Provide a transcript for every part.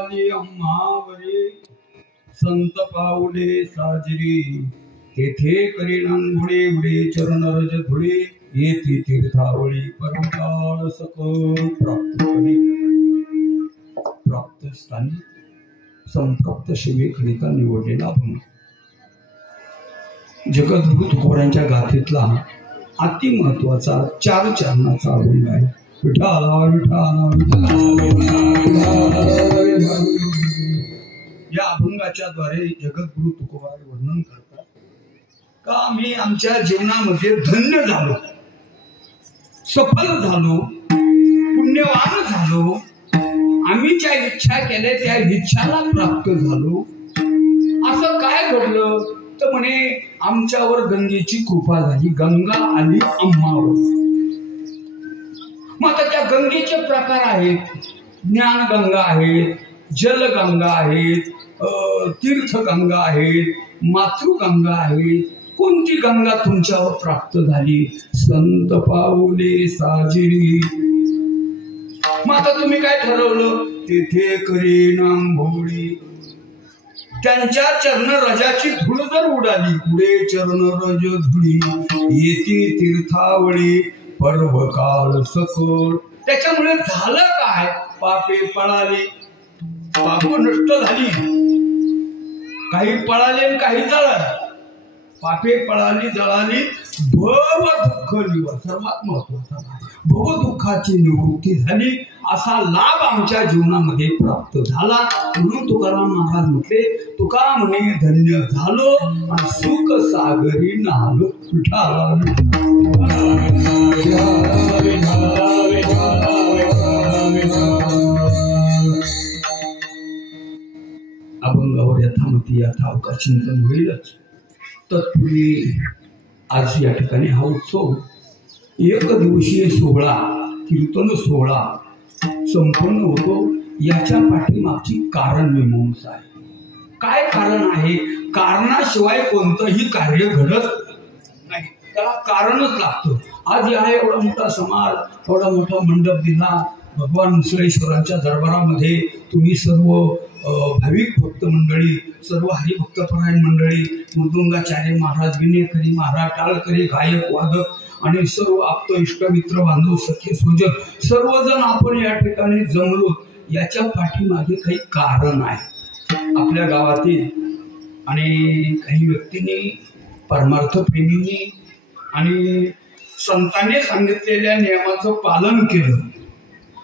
पळाली अम्मावरी संत पाऊले साजरी तेथे करी नांगुडे उडे चरण रज धुळे येती तीर्थावळी परमकाळ सकळ प्राप्त स्थानी संतप्त सेवेकरिता निवडलेला अभंग. जगद्गुरु तुकोबांच्या गाथेतला अति महत्वाचा 4 चरणाचा अभंग आहे. विठाला विठाला या अभंगाच्या द्वारे जगद्गुरु तुकोबा वर्णन करतात का आम्ही आमच्या जीवनामध्ये धन्य झालो, सफल झालो, पुण्यवान झालो, आम्ही ज्या इच्छा केल्या त्या इच्छाला प्राप्त झालो. असं काय घडलं तर म्हणे आमच्यावर गंगेची कृपा झाली, गंगा आली अम्मावर. मग आता त्या गंगेचे प्रकार आहेत, ज्ञानगंगा आहेत, जलगंगा आहेत, तीर्थगंगा आहेत, मातृगंगा आहेत. कोणती गंगा तुमच्यावर प्राप्त झाली? संत पाऊले साजिरी. मग आता तुम्ही काय ठरवलं? तेथे करी नांभोळी. त्यांच्या चरण रजाची धूळ जर उडाली, पुढे चरण रज धुळी येती तीर्थावळी पर्व काळ सकळ. त्याच्यामुळे झालं काय? पापे पळाली, पाप नष्ट झाली, काही पळाले काही जळाले. पापे पळाली जळाली, भव दुःख निवार. सर्वात महत्वाचा भव दुःखाची निवृत्ती झाली. असा लाभ आमच्या जीवनामध्ये प्राप्त झाला. म्हणून तुकाराम महाराज म्हटले, तुका म्हणे धन्य झालो आणि सुख सागरी नालो. अभंगावर यथामती यथावकाश चिंतन होईलच. तत्पूर्वी आज या ठिकाणी हा उत्सव 1 दिवसीय सोहळा, कीर्तन सोहळा संपन्न होतो. याच्या पाठीमागची कारण मीमांसा आहे. काय कारण आहे? कारणाशिवाय कोणतंही कार्य घडत नाही, त्याला कारणच लागतं. आज या एवढा मोठा समाज, एवढा मोठा मंडप दिला भगवान मुसळेश्वरांच्या दरबारामध्ये. तुम्ही सर्व भाविक भक्त मंडळी, सर्व हरिभक्तपरायण मंडळी, मृदुंगाचार्य महाराज, विनेकरी महाराज, टाळकरी, गायक, वादक आणि सर्व आप्त इष्ट मित्र बांधव सखे सुजन सर्वजण आपण या ठिकाणी जमलो. याच्या पाठीमागे काही कारण आहे. आपल्या गावातील आणि काही व्यक्तींनी, परमार्थ प्रेमींनी आणि संतांनी सांगितलेल्या नियमाचं पालन केलं.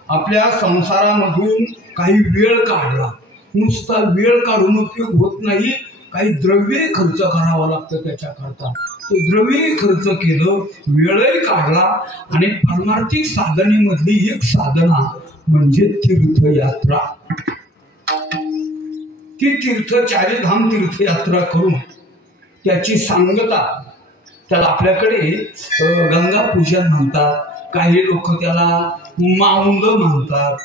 आपल्या संसारामधून काही वेळ काढला. नुसता वेळ काढून उपयोग होत नाही, काही द्रव्य खर्च करावा लागतं त्याच्याकरता. तो द्रव्य खर्च केलं, वेळही काढला आणि परमार्थिक साधनेमधली एक साधना म्हणजे तीर्थयात्रा. ती चारीधाम तीर्थयात्रा करून त्याची सांगता, त्याला आपल्याकडे गंगा पूजन म्हणतात, काही लोक त्याला माऊंद म्हणतात.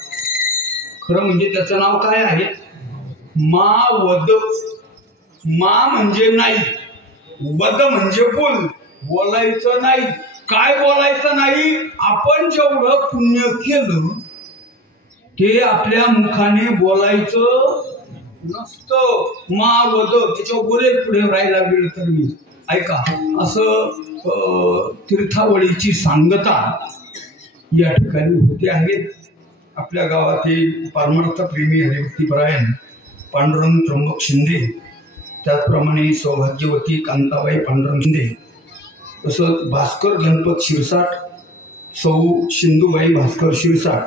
खरं म्हणजे त्याचं नाव काय आहे? मावद. मा म्हणजे नाही, वद म्हणजे बोलायचं नाही. काय बोलायचं नाही? आपण जेवढं पुण्य केलं ते आपल्या मुखाने बोलायचं नसतं. मावद. त्याच्या बोलेल पुढे राहायला वेळ तर मी ऐका. असं तीर्थावळीची सांगता या ठिकाणी होते आहेत. आपल्या गावातील परमार्थ प्रेमी हरिभक्तीपरायण पांडुरंग त्र्यंबक शिंदे, त्याचप्रमाणे सौभाग्यवती कांताबाई पांडुरंग शिंदे, तसंच भास्कर गणपत शिरसाट, सौ सिंधुबाई भास्कर शिरसाट,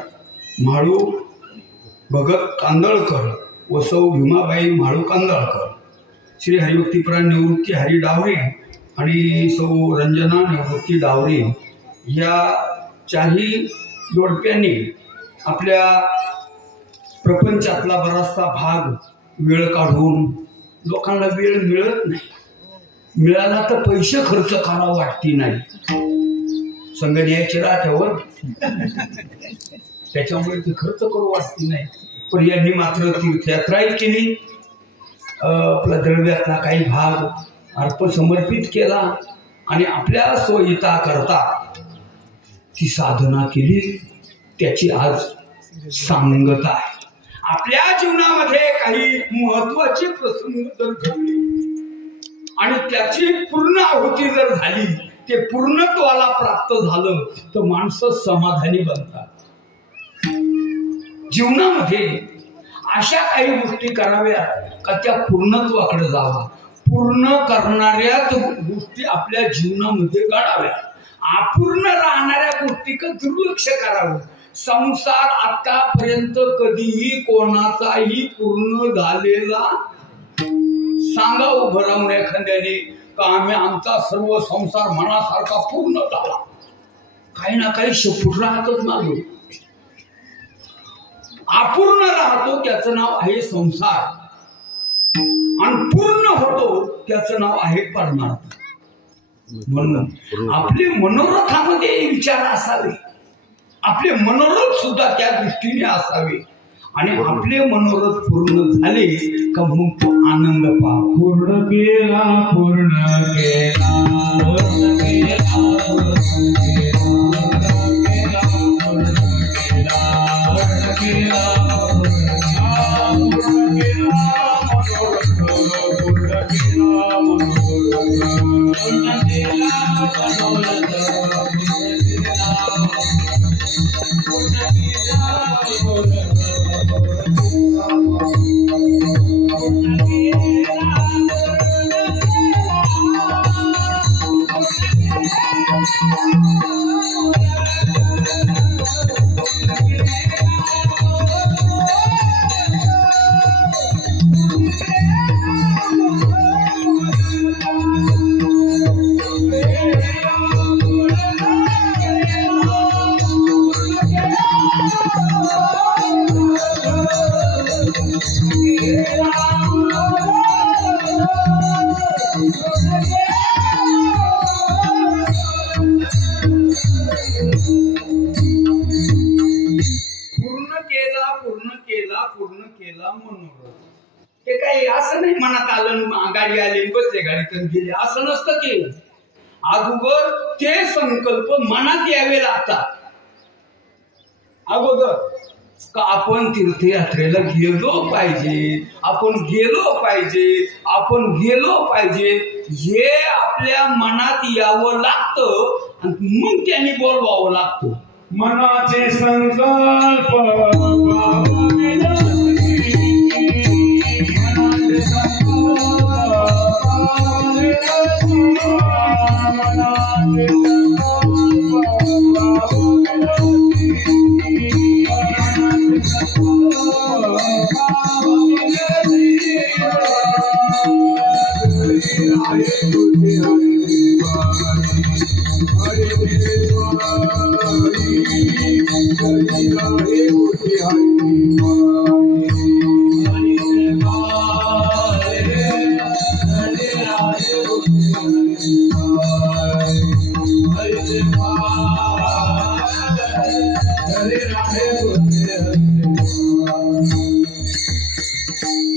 म्हाळू भगत कांदळकर व सौ भीमाबाई म्हाळू कांदळकर, श्री हरिभक्तीपरायण निवृत्ती हरी डावरे आणि सौ रंजना निवृत्ती डावरे या 4ही जोडप्यांनी आपल्या प्रपंचातला बराचसा भाग वेळ काढून, लोकांना वेळ मिळत नाही, मिळाला तर पैसे खर्च करावं वाटती नाही, संघ न्यायची राहत्यावर त्याच्यामुळे ते खर्च करू वाटती नाही. पण यांनी मात्र तीर्थयात्राही केली, आपला द्रव्यातला काही भाग अर्पण समर्पित केला आणि आपल्या सोयीता करता ती साधना केली. त्याची आज सांगता आहे. आपल्या जीवनामध्ये काही महत्वाचे प्रसंग जर घडले आणि त्याची पूर्ण आहुती जर झाली, ते पूर्णत्वाला प्राप्त झालं तर माणसं समाधानी बनतात. जीवनामध्ये अशा काही गोष्टी कराव्या का त्या पूर्णत्वाकडे जावा. पूर्ण करणाऱ्याच गोष्टी आपल्या जीवनामध्ये घडाव्या. अपूर्ण राहणाऱ्या गोष्टी दुर्लक्ष करावं. संसार आतापर्यंत कधीही कोणाचाही पूर्ण झालेला सांगा उभं राहून एखाद्याने का आम्ही आमचा सर्व संसार मनासारखा पूर्ण झाला. काही ना काही शेपूट राहतच नाही. अपूर्ण राहतो त्याचं नाव आहे संसार आणि पूर्ण होतो त्याचं नाव आहे परमार्थ. म्हणून आपले मनोरथामध्ये विचार असावे, आपले मनोरथ सुद्धा त्या दृष्टीने असावे आणि आपले मनोरथ पूर्ण झाले का मग तो आनंद पहा. पूर्ण केला पूर्ण केला पूर्ण केला पूर्ण केला पूर्ण केला पूर्ण केला ते काही असं नाही मनात आलं गाडी आली बसले गाडीतून गेले असं नसतं. की अगोदर ते संकल्प मनात यावे लागतात. अगोदर का आपण तीर्थयात्रेला गेलो पाहिजे, आपण गेलो पाहिजे, आपण गेलो पाहिजे हे आपल्या मनात यावं लागतं आणि मग त्यांनी बोलवावं लागतं. मनाचे संकल्प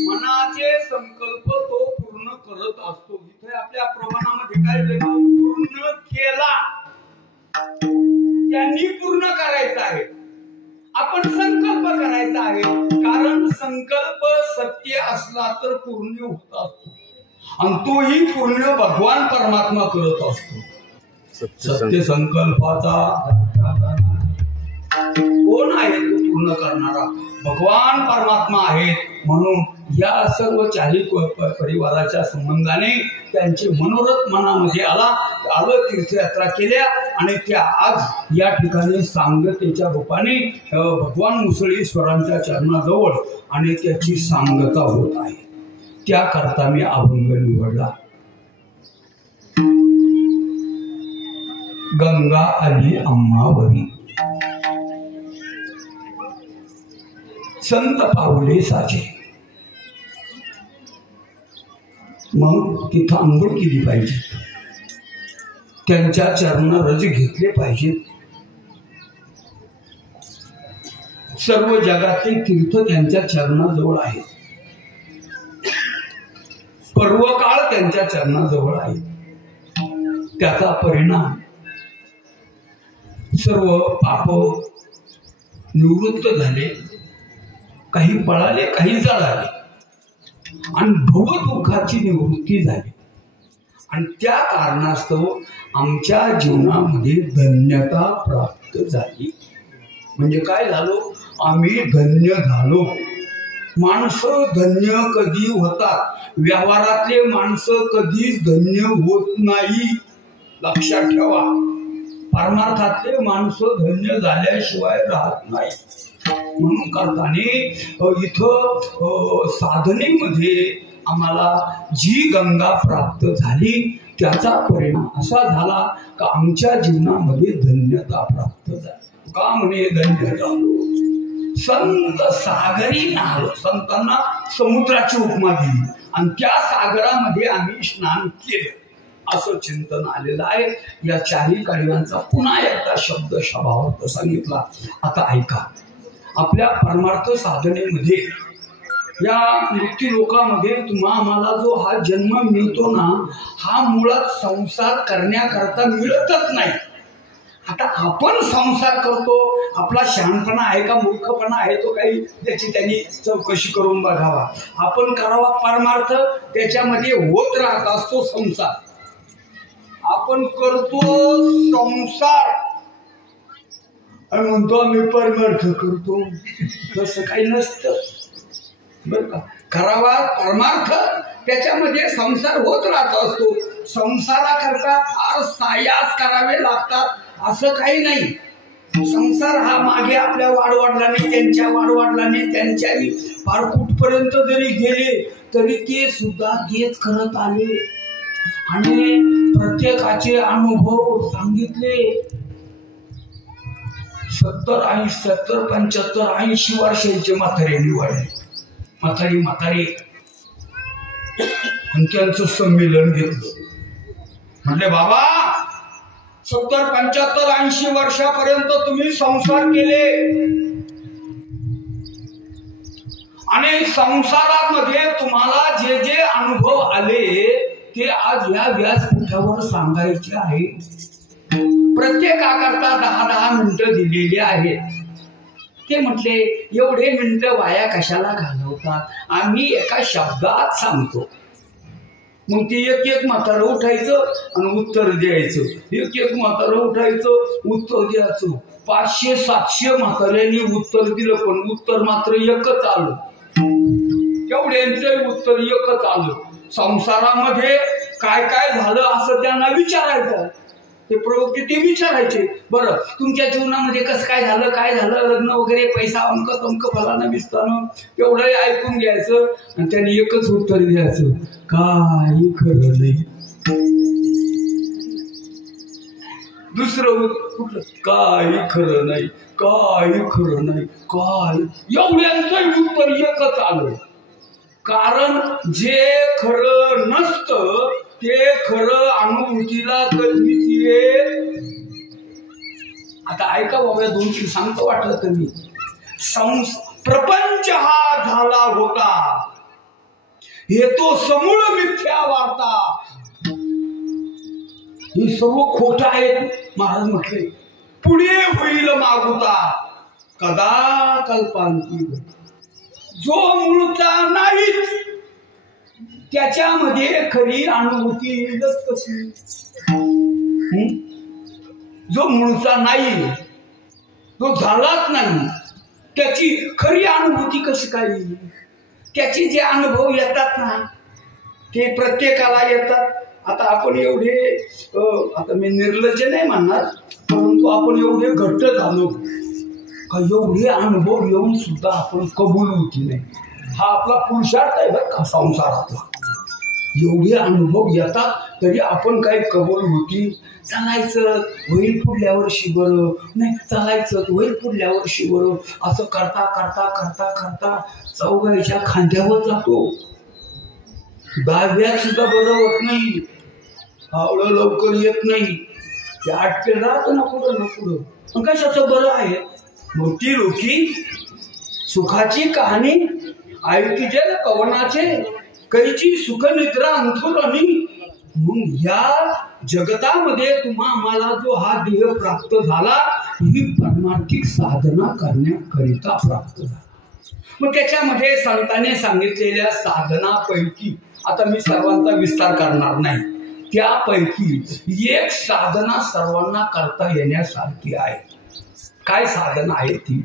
मनाचे संकल्प तो पूर्ण करत असतो. इथे आपल्या प्रमाणामध्ये काय पूर्ण केला त्यांनी पूर्ण करायचं आहे. आपण संकल्प करायचा आहे कारण संकल्प सत्य असला तर पूर्ण होत असतो आणि तोही पूर्ण भगवान परमात्मा करत असतो. सत्य संकल्पाचा कोण आहे तो पूर्ण करणारा भगवान परमात्मा आहे. म्हणून या सर्व चारी परिवाराच्या संबंधाने त्यांचे मनोरथ मनामध्ये आलं तीर्थयात्रा केल्या आणि त्या आज या ठिकाणी सांगतेच्या रूपाने भगवान मुसळेश्वरांच्या चरणाजवळ आणि त्याची सांगता होत आहे. त्याकरता मी अभंग निवडला. गंगा आली आम्हावरी संत पावले साजे. मग तिथं आंघोळ केली पाहिजे, त्यांच्या चरणा रज घेतले पाहिजेत. सर्व जगातले तीर्थ त्यांच्या चरणाजवळ आहेत, पर्वकाळ त्यांच्या चरणाजवळ आहे. त्याचा परिणाम सर्व पाप निवृत्त झाले काही पळाले, काही जळाले आणि भवदुःखाची निवृत्ती झाली. आणि त्या कारणास्तव आमच्या जीवनामध्ये धन्यता प्राप्त झाली. म्हणजे काय झालो? आम्ही धन्य झालो. माणसं धन्य कधी होतात? व्यवहारातले माणसं कधीच धन्य होत नाही, लक्षात ठेवा. परमार्थातले माणसं धन्य झाल्याशिवाय राहत नाही. म्हणून करताना इथं साधनेमध्ये आम्हाला जी गंगा प्राप्त झाली त्याचा परिणाम असा झाला का आमच्या जीवनामध्ये धन्यता प्राप्त झाली. का म्हणे धन्य झालो? संत सागरी नालो. संतांना समुद्राची उपमा दिली आणि त्या सागरामध्ये आम्ही स्नान केलं असं चिंतन आलेलं आहे. या चारही कार्यांचा पुन्हा एकदा शब्द शब्दार्थ सांगितला. आता ऐका. आपल्या परमार्थ साधनेमध्ये या मृत्यू लोकामध्ये आम्हाला जो हा जन्म मिळतो ना, हा मुळात संसार करण्याकरता मिळतच नाही. आता आपण संसार करतो, आपला शहाणपणा आहे का मूर्खपणा आहे तो काही त्याची त्यांनी चौकशी करून बघावा. आपण करावा परमार्थ, त्याच्यामध्ये होत राहत असतो संसार. आपण करतो संसार आणि म्हणतो आम्ही परमार्थ करतो, तसं काही नसतं बरं का. करावा परमार्थ, त्याच्यामध्ये संसार होत राहत असतो. संसाराकरता फार सायास करावे लागतात असं काही नाही. संसार हा मागे आपल्या वाडवडिलांनी, त्यांच्या वाडवडिलांनी, त्यांच्याही फार कुठपर्यंत जरी गेले तरी ते सुद्धा तेच करत आले आणि प्रत्येकाचे अनुभव सांगितले. 70, 75, 80 वर्षांचे म्हातारे निवडले. म्हातारे आणि त्यांचं संमेलन घेतलं. म्हणले बाबा 70, 75, 80 वर्षापर्यंत तुम्ही संसार केले आणि संसारामध्ये तुम्हाला जे जे अनुभव आले ते आज या व्यासपीठावर सांगायचे आहे. प्रत्येकाकरता 10-10 मिनिटं दिलेली आहेत. ते म्हटले एवढे मिनिटं वाया कशाला घालवतात, आम्ही एका शब्दात सांगतो. मग ते एक म्हातारं उठायचं आणि उत्तर द्यायचं, एक म्हातारं उठायचं उत्तर द्यायचं. 500-700 म्हाताऱ्यांनी उत्तर दिलं पण उत्तर मात्र एकच आलं. एवढ्यांचं उत्तर एकच आलं. संसारामध्ये काय काय झालं असं त्यांना विचारायचं. ते प्रयोग ते विचारायचे. बरं तुमच्या जीवनामध्ये कसं काय झालं, काय झालं, लग्न वगैरे, पैसा, अंक तंक, फलानं बिस्तानं, एवढंही ऐकून घ्यायचं आणि त्यांनी एकच उत्तर द्यायचं, काही खरं नाही. दुसरं कुठलं, काही खरं नाही, काही खरं नाही, काय. एवढ्यांचं उत्तर एकच आलं. कारण जे खरं नसतं ते खरं अनुभूतीला कधीच येत. आता ऐका बाबा, 2-3 सांगतो वाटलं तर मी. प्रपंच हा झाला होता, हे तो समूळ मिथ्या वार्ता. हे सर्व खोट आहेत. महाराज म्हटले पुढे होईल मागुता कदा कल्पांती. जो मूळचा नाहीच त्याच्यामध्ये खरी अनुभूती येईलच कशी. जो मूळचा नाही, जो झालाच नाही, त्याची खरी अनुभूती कशी काय येईल. त्याचे जे अनुभव येतात ना ते प्रत्येकाला येतात. आता आपण एवढे, आता मी निर्लज्ज नाही म्हणणार, परंतु आपण एवढे घट्ट झालो का एवढे अनुभव येऊन सुद्धा आपण कबूल होती नाही. हा आपला पुरुषार्थ आहे बरं का संसारातला. एवढे अनुभव येतात तरी आपण काही कबूल होती. चालायचं होईल पुढल्या वर्षी बरं, नाही चालायचं होईल पुढल्या वर्षी बरं, असं करता करता करता करता चौघाच्या खांद्यावर जातो. 10व्यात सुद्धा बरं होत नाही, आवडं लवकर येत नाही. ते अटकेल राहतं ना पुढं ना पुढं. मग कशाचं बरं आहे. मोठी लोकी सुखाची कहाणी ऐकिजे कवनाचे, कैची सुखनिद्रा अंथुरणी. मग या जगतामध्ये आम्हाला जो हा देह प्राप्त झाला ही परमार्थिक साधना करण्याकरिता प्राप्त झाला. मग त्याच्यामध्ये संतांनी सांगितलेल्या साधनापैकी आता मी सर्वांचा विस्तार करणार नाही, त्यापैकी एक साधना सर्वांना करता येण्यासारखी आहे. काय साधना आहे ती?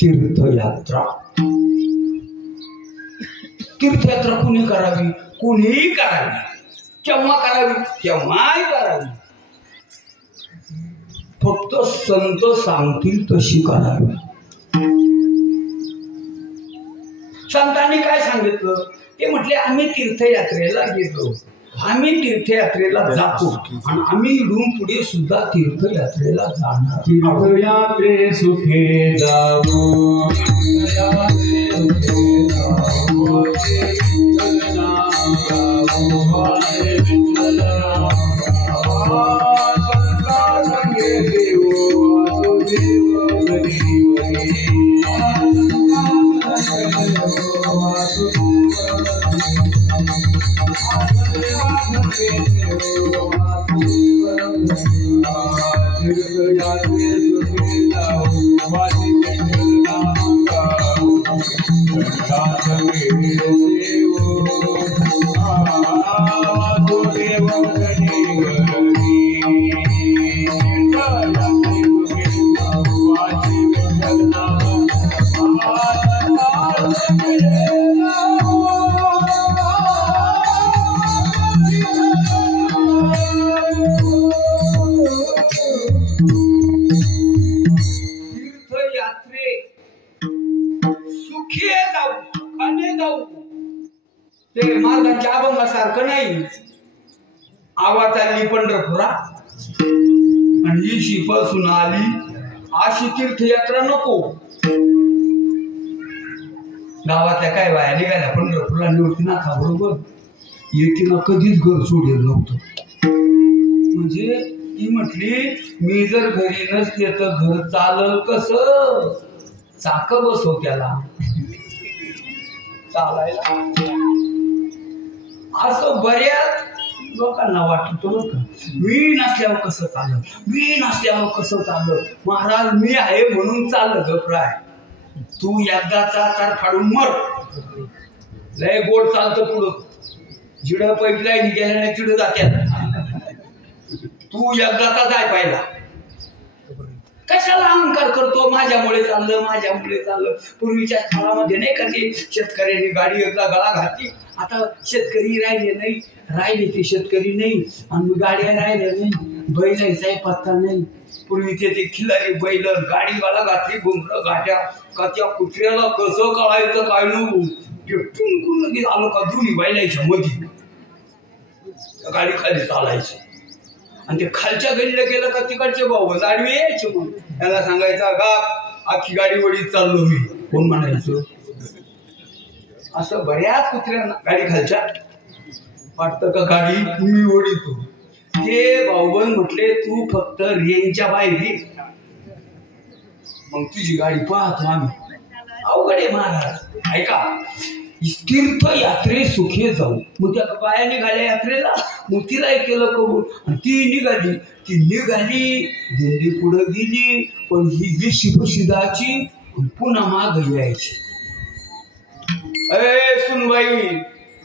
तीर्थयात्रा. तीर्थयात्रा कुणी करावी? कुणीही करावी. केव्हा करावी? केव्हाही करावी. फक्त संत सांगतील तशी करावी. संतांनी काय सांगितलं? ते म्हटले आम्ही तीर्थयात्रेला गेलो, आम्ही तीर्थयात्रेला जातो आणि आम्ही इडून पुढे सुद्धा तीर्थयात्रेला जाणार. तीर्थयात्रे सुखे जावो, ते मार्गाच्या अभंगासारखं नाही. आवा चालली पंढरपुरा आणि ही शिपासून आली अशी तीर्थयात्रा नको. गावातल्या काय बाया निघाल्या पंढरपूरला निवृत्तीनाथा बरोबर, येतीनं कधीच घर सोडेल नव्हतं. म्हणजे ती म्हटली मी जर घरी नसते तर घर चालल कसं? चाक बसव त्याला चालायला. असं बऱ्याच लोकांना वाटतं बरं का, मी नसल्यावर कसं चाललं, मी नसल्यावर कसं चाललं. महाराज मी आहे म्हणून चाललं ग प्राय. तू एकदाचा तार फाडून मर. लय गोड चालतं पुढं. जिड पाईपलाईन गेल्या नाही तिड जात्यात. तू एकदाचा जाय पाहिला. कशाला अहंकार करतो? माझ्यामुळे चाललं, माझ्यामुळे चाललं. पूर्वीच्या काळामध्ये नाही का ते शेतकऱ्यांनी गाडी एकदा गळा घातली. आता शेतकरी राहिले ते शेतकरी नाही आणि गाड्या राहिल्या नाही, बैलांचा पत्ता नाही. पूर्वीचे ते खिल्लारी बैल गाडी गळा घातली, घुमरं घाट्या का त्या कुत्र्याला कसं कळायचं काय नको. ते टुंकून लगेच आलो का दोन्ही बैलांच्या मध्ये गाडी खाली चालायची. आणि ते खालच्या गल्लीला गेलं का तिकडचे भाऊ गाडी यायचे. मग त्याला सांगायचं का अख्खी गाडी वडीत चाललो मी. कोण म्हणायचं? असं बऱ्याच कुत्र्यांना गाडी खालच्या वाटतं का गाडी तुम्ही वडीतो. ते भाऊबंद म्हटले तू फक्त रेंजच्या बाहेर ये, मग तुझी गाडी पाहतो आम्ही. अवघड आहे महाराज. ऐका, तीर्थयात्रे सुखे जाऊ. मग त्या बाया निघाल्या यात्रेला, मग तिलाही केलं कबूल आणि ती निघाली दिंडी पुढे गेली. पण ही शिपशिदाची पुन्हा माग यायची. सुनबाई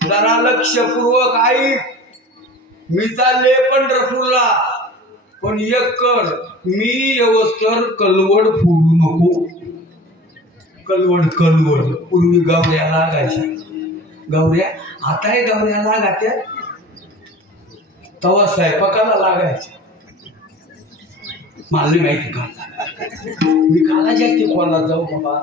जरा लक्षपूर्वक ऐक, मी चालले पंढरपूरला, पण एक कर, मी व्यवस्थर कलवड फोडू नको. कलवड पूर्वी गवऱ्या लागायच्या. गवऱ्या आताही गवऱ्या लागायच्या, तवा स्वयंपाकाला लागायच्या. मला नाही माहिती का मी काला जाते कोणाला जाऊ बाबा,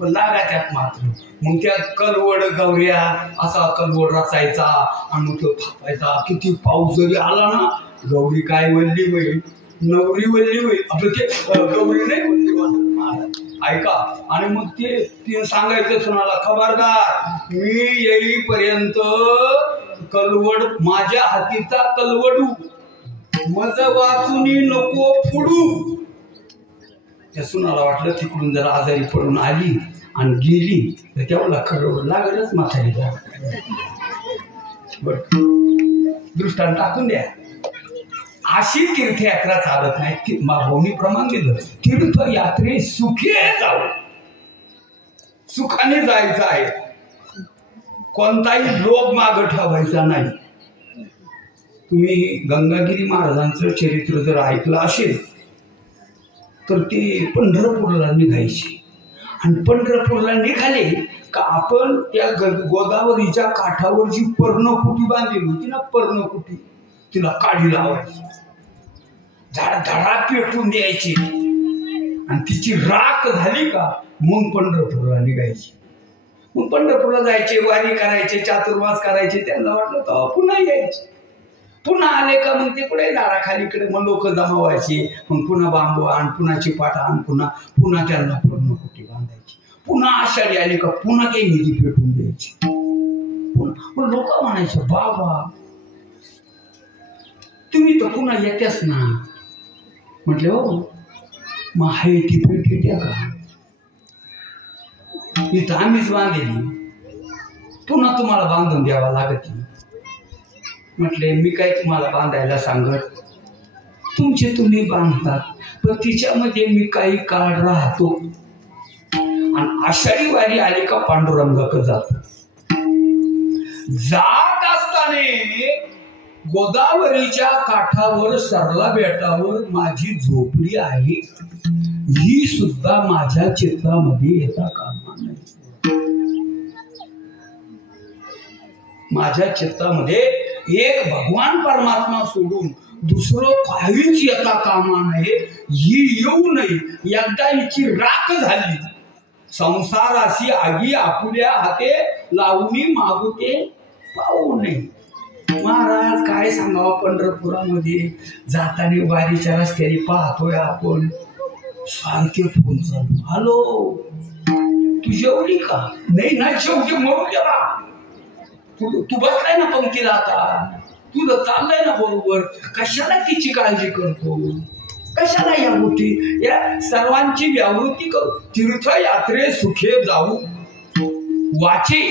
पण लागायच्यात मात्र. मग त्या कलवड गवऱ्या असा कलवड रचायचा आणि मग तो थापायचा. किती पाऊस जरी आला ना, गौरी काय वल्ली होईल, नवरी वल्ली होईल. आपलं ते गौरी नाही वल्ली. ऐका, आणि मग ते सांगायचं सुनाला, खबरदार मी येईपर्यंत कलवड माझ्या हातीचा कलवडू मज वाचूनी नको फुडू. त्या सुनाला वाटलं तिकडून जर आजारी पडून आली आणि गेली तर तेवढा कलवड लागलच म्हातारीला. बर दृष्टांत टाकून द्या. अशी तीर्थयात्रा चालत नाही. भाऊनी प्रमाण दिलं, तीर्थयात्रे सुखी जाऊ. सुखाने जायचं आहे, कोणताही लोभ मागं ठेवायचा नाही. तुम्ही गंगागिरी महाराजांचं चरित्र जर ऐकलं असेल तर ते पंढरपूरला निघायचे आणि पंढरपूरला निघाले का आपण त्या गोदावरीच्या काठावर जी पर्णकुटी बांधलेली होती ना, पर्णकुटी, तिला काढी लावायची, धडा पेटून द्यायची आणि तिची राख झाली का मग पंढरपूरला निघायची. मग पंढरपूरला जायचे, वारी करायचे, चातुर्मास करायचे. त्यांना वाटलं तर पुन्हा यायचे. पुन्हा आले का मग ते कुठे झाडाखालीकडे मग लोक जमावायचे. मग पुन्हा बांबू आण, पुन्हा चिपाटा आण, पुन्हा त्यांना पर्णकुटी बांधायची. पुन्हा आषाढी आली का पुन्हा काही निधी पेटून द्यायची. पुन्हा लोक म्हणायचे बाबा तुम्ही तर पुन्हा येत्याच ना. म्हटले हो मग हाय ती पेटी द्या का, इथं आम्हीच बांधलेली, पुन्हा तुम्हाला बांधून द्यावा लागत. म्हटले मी काय तुम्हाला बांधायला सांगत, तुमचे तुम्ही बांधतात, पण तिच्यामध्ये मी काही काळ राहतो आणि आषाढी वारी आली का पांडुरंगाकडे जातो. जात असताना गोदावरीच्या काठावर सरला बेटावर माझी झोपडी आहे, ही सुद्धा माझ्या चित्रामध्ये येता कामा नाही. माझ्या चित्रामध्ये एक भगवान परमात्मा सोडून दुसरं काहीच येता कामा नये, ही येऊ नये. एकदा हिची राख झाली, संसाराशी आगी आपुल्या हाते लावणी मागुते पाहू नये. महाराज काय सांगावं, पंढरपुरामध्ये जाताना वारीच्या रस्त्याने पाहतोय आपण सारखे फोन चालू, हॅलो तू जेवली का, नाही ना जेवली मरू गेला, तू बसलाय ना पंक्तीला, आता तुझं चाललंय ना बरोबर, कशाला तिची काळजी करतो, कशाला या गोष्टी. या सर्वांची व्यावृत्ती करू. तीर्थयात्रे सुखे जाऊ वाचे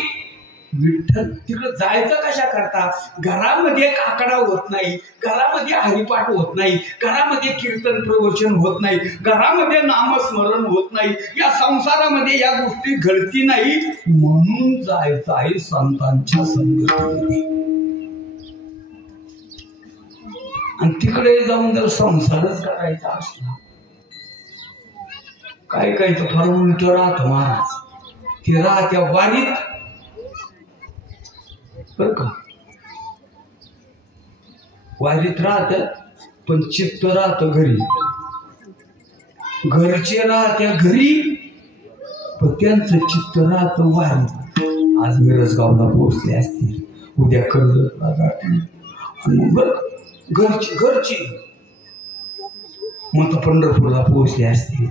विठ्ठल. तिकडे जायचं कशा करता, घरामध्ये काकडा होत नाही, घरामध्ये हरिपाठ होत नाही, घरामध्ये कीर्तन प्रवचन होत नाही, घरामध्ये नामस्मरण होत नाही, या संसारामध्ये या गोष्टी घडती नाही, म्हणून जायचं आहे संतांच्या संगतीमध्ये. आणि तिकडे जाऊन जर संसारच करायचा असला, काय काय तर फार उलट राहत महाराज. ते राहत्या वारीत बर का, वारीत राहत पण चित्त राहत घरी, घरचे राहत्या घरी पण त्यांचं चित्त राहत वारीत. आज मिरजगावला पोहोचले असतील, उद्या कर्जतला जातील, घरची मग पंढरपूरला पोहोचले असतील,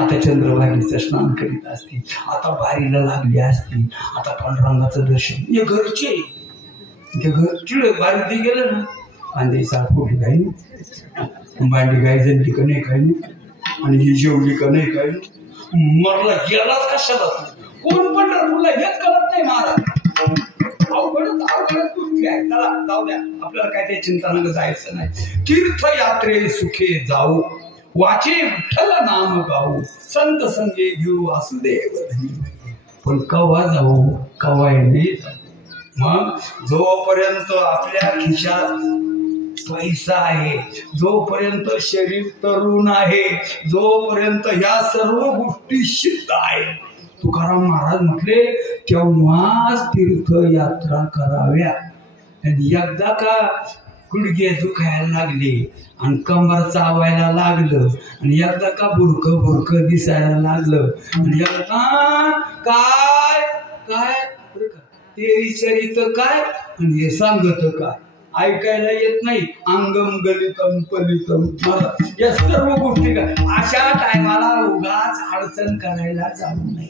आता चंद्रभागेचं स्नान करीत असतील, आता बारीला लागले असतील, आता पांडुरंगाचं दर्शन. हे घरचे चिड बारीत गेलं ना, कांदे सारखोटी काही नाही, भांडी गाय जंती का नाही काही नाही, आणि ही जेवली का नाही काही नाही, मरला गेलाच कशाला. कोण पंढरपूरला हेच कळत नाही महाराज. गोष्टी आहे, चला जाऊ द्या, आपल्याला काय ते चिंता नका, जायचं नाही. तीर्थयात्रे सुखे जाऊ वाचे विठ्ठल नाम गाऊ, संत संगे घेऊ वासुदेव धनी. पण कवा जाऊ कवा नाही जाऊ. मग जोपर्यंत आपल्या खिशात पैसा आहे, जोपर्यंत शरीर तरुण आहे, जोपर्यंत ह्या सर्व गोष्टी सिद्ध आहेत, तुकाराम महाराज म्हटले तेव्हाच तीर्थयात्रा कराव्या. आणि एकदा का गुडघे दुखायला लागले आणि कंबर चावायला लागलं आणि एकदा का बुरक दिसायला लागलं आणि एकदा काय काय ते विचारित काय आणि हे सांगत काय ऐकायला येत नाही. अंगम गलितम पलितम, या सर्व गोष्टी काय. अशा टायमाला उगाच अडचण करायला जाऊ नये.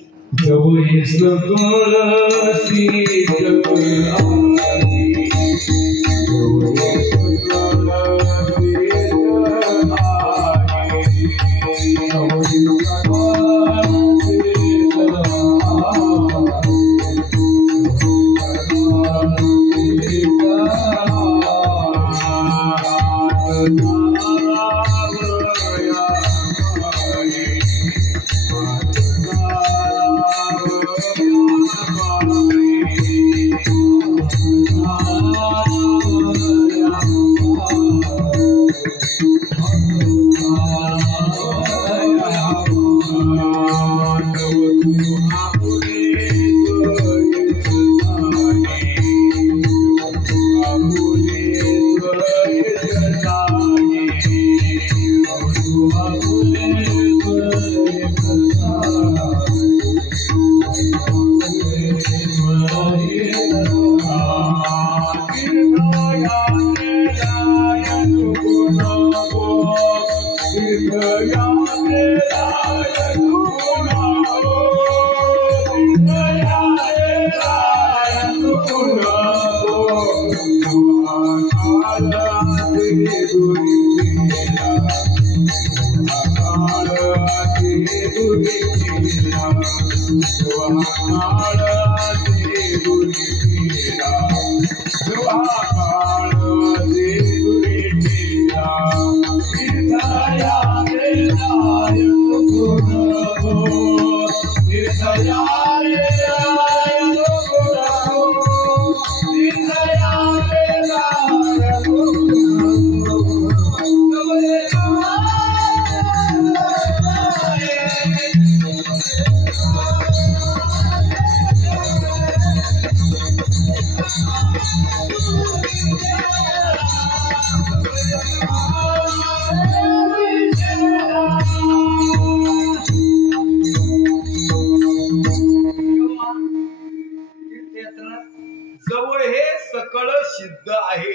जवळ हे सकळ सिद्ध आहे,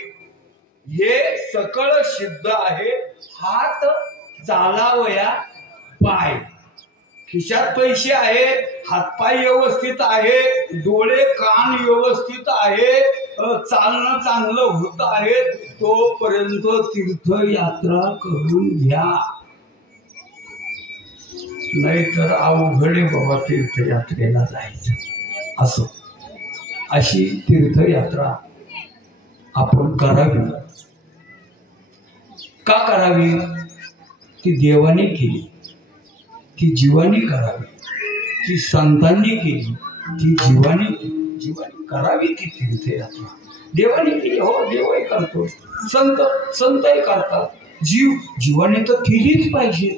हे सकळ सिद्ध आहे. हात चालावया पाय, खिशात पैसे आहेत, हातपाय व्यवस्थित आहे, डोळे कान व्यवस्थित आहे, चालणं चांगलं होत आहे, तोपर्यंत तीर्थयात्रा करून घ्या. नाहीतर अवघडे बाबा तीर्थयात्रेला जायचं. असं अशी तीर्थयात्रा आपण करावी. का करावी? ती देवाने केली, ती जीवाने करावी, ती संतांनी केली, ती जीवाने करावी. ती तीर्थयात्रा देवाने केली. हो, देवही करतो, संतही करतात, जीवाने तर केलीच पाहिजे.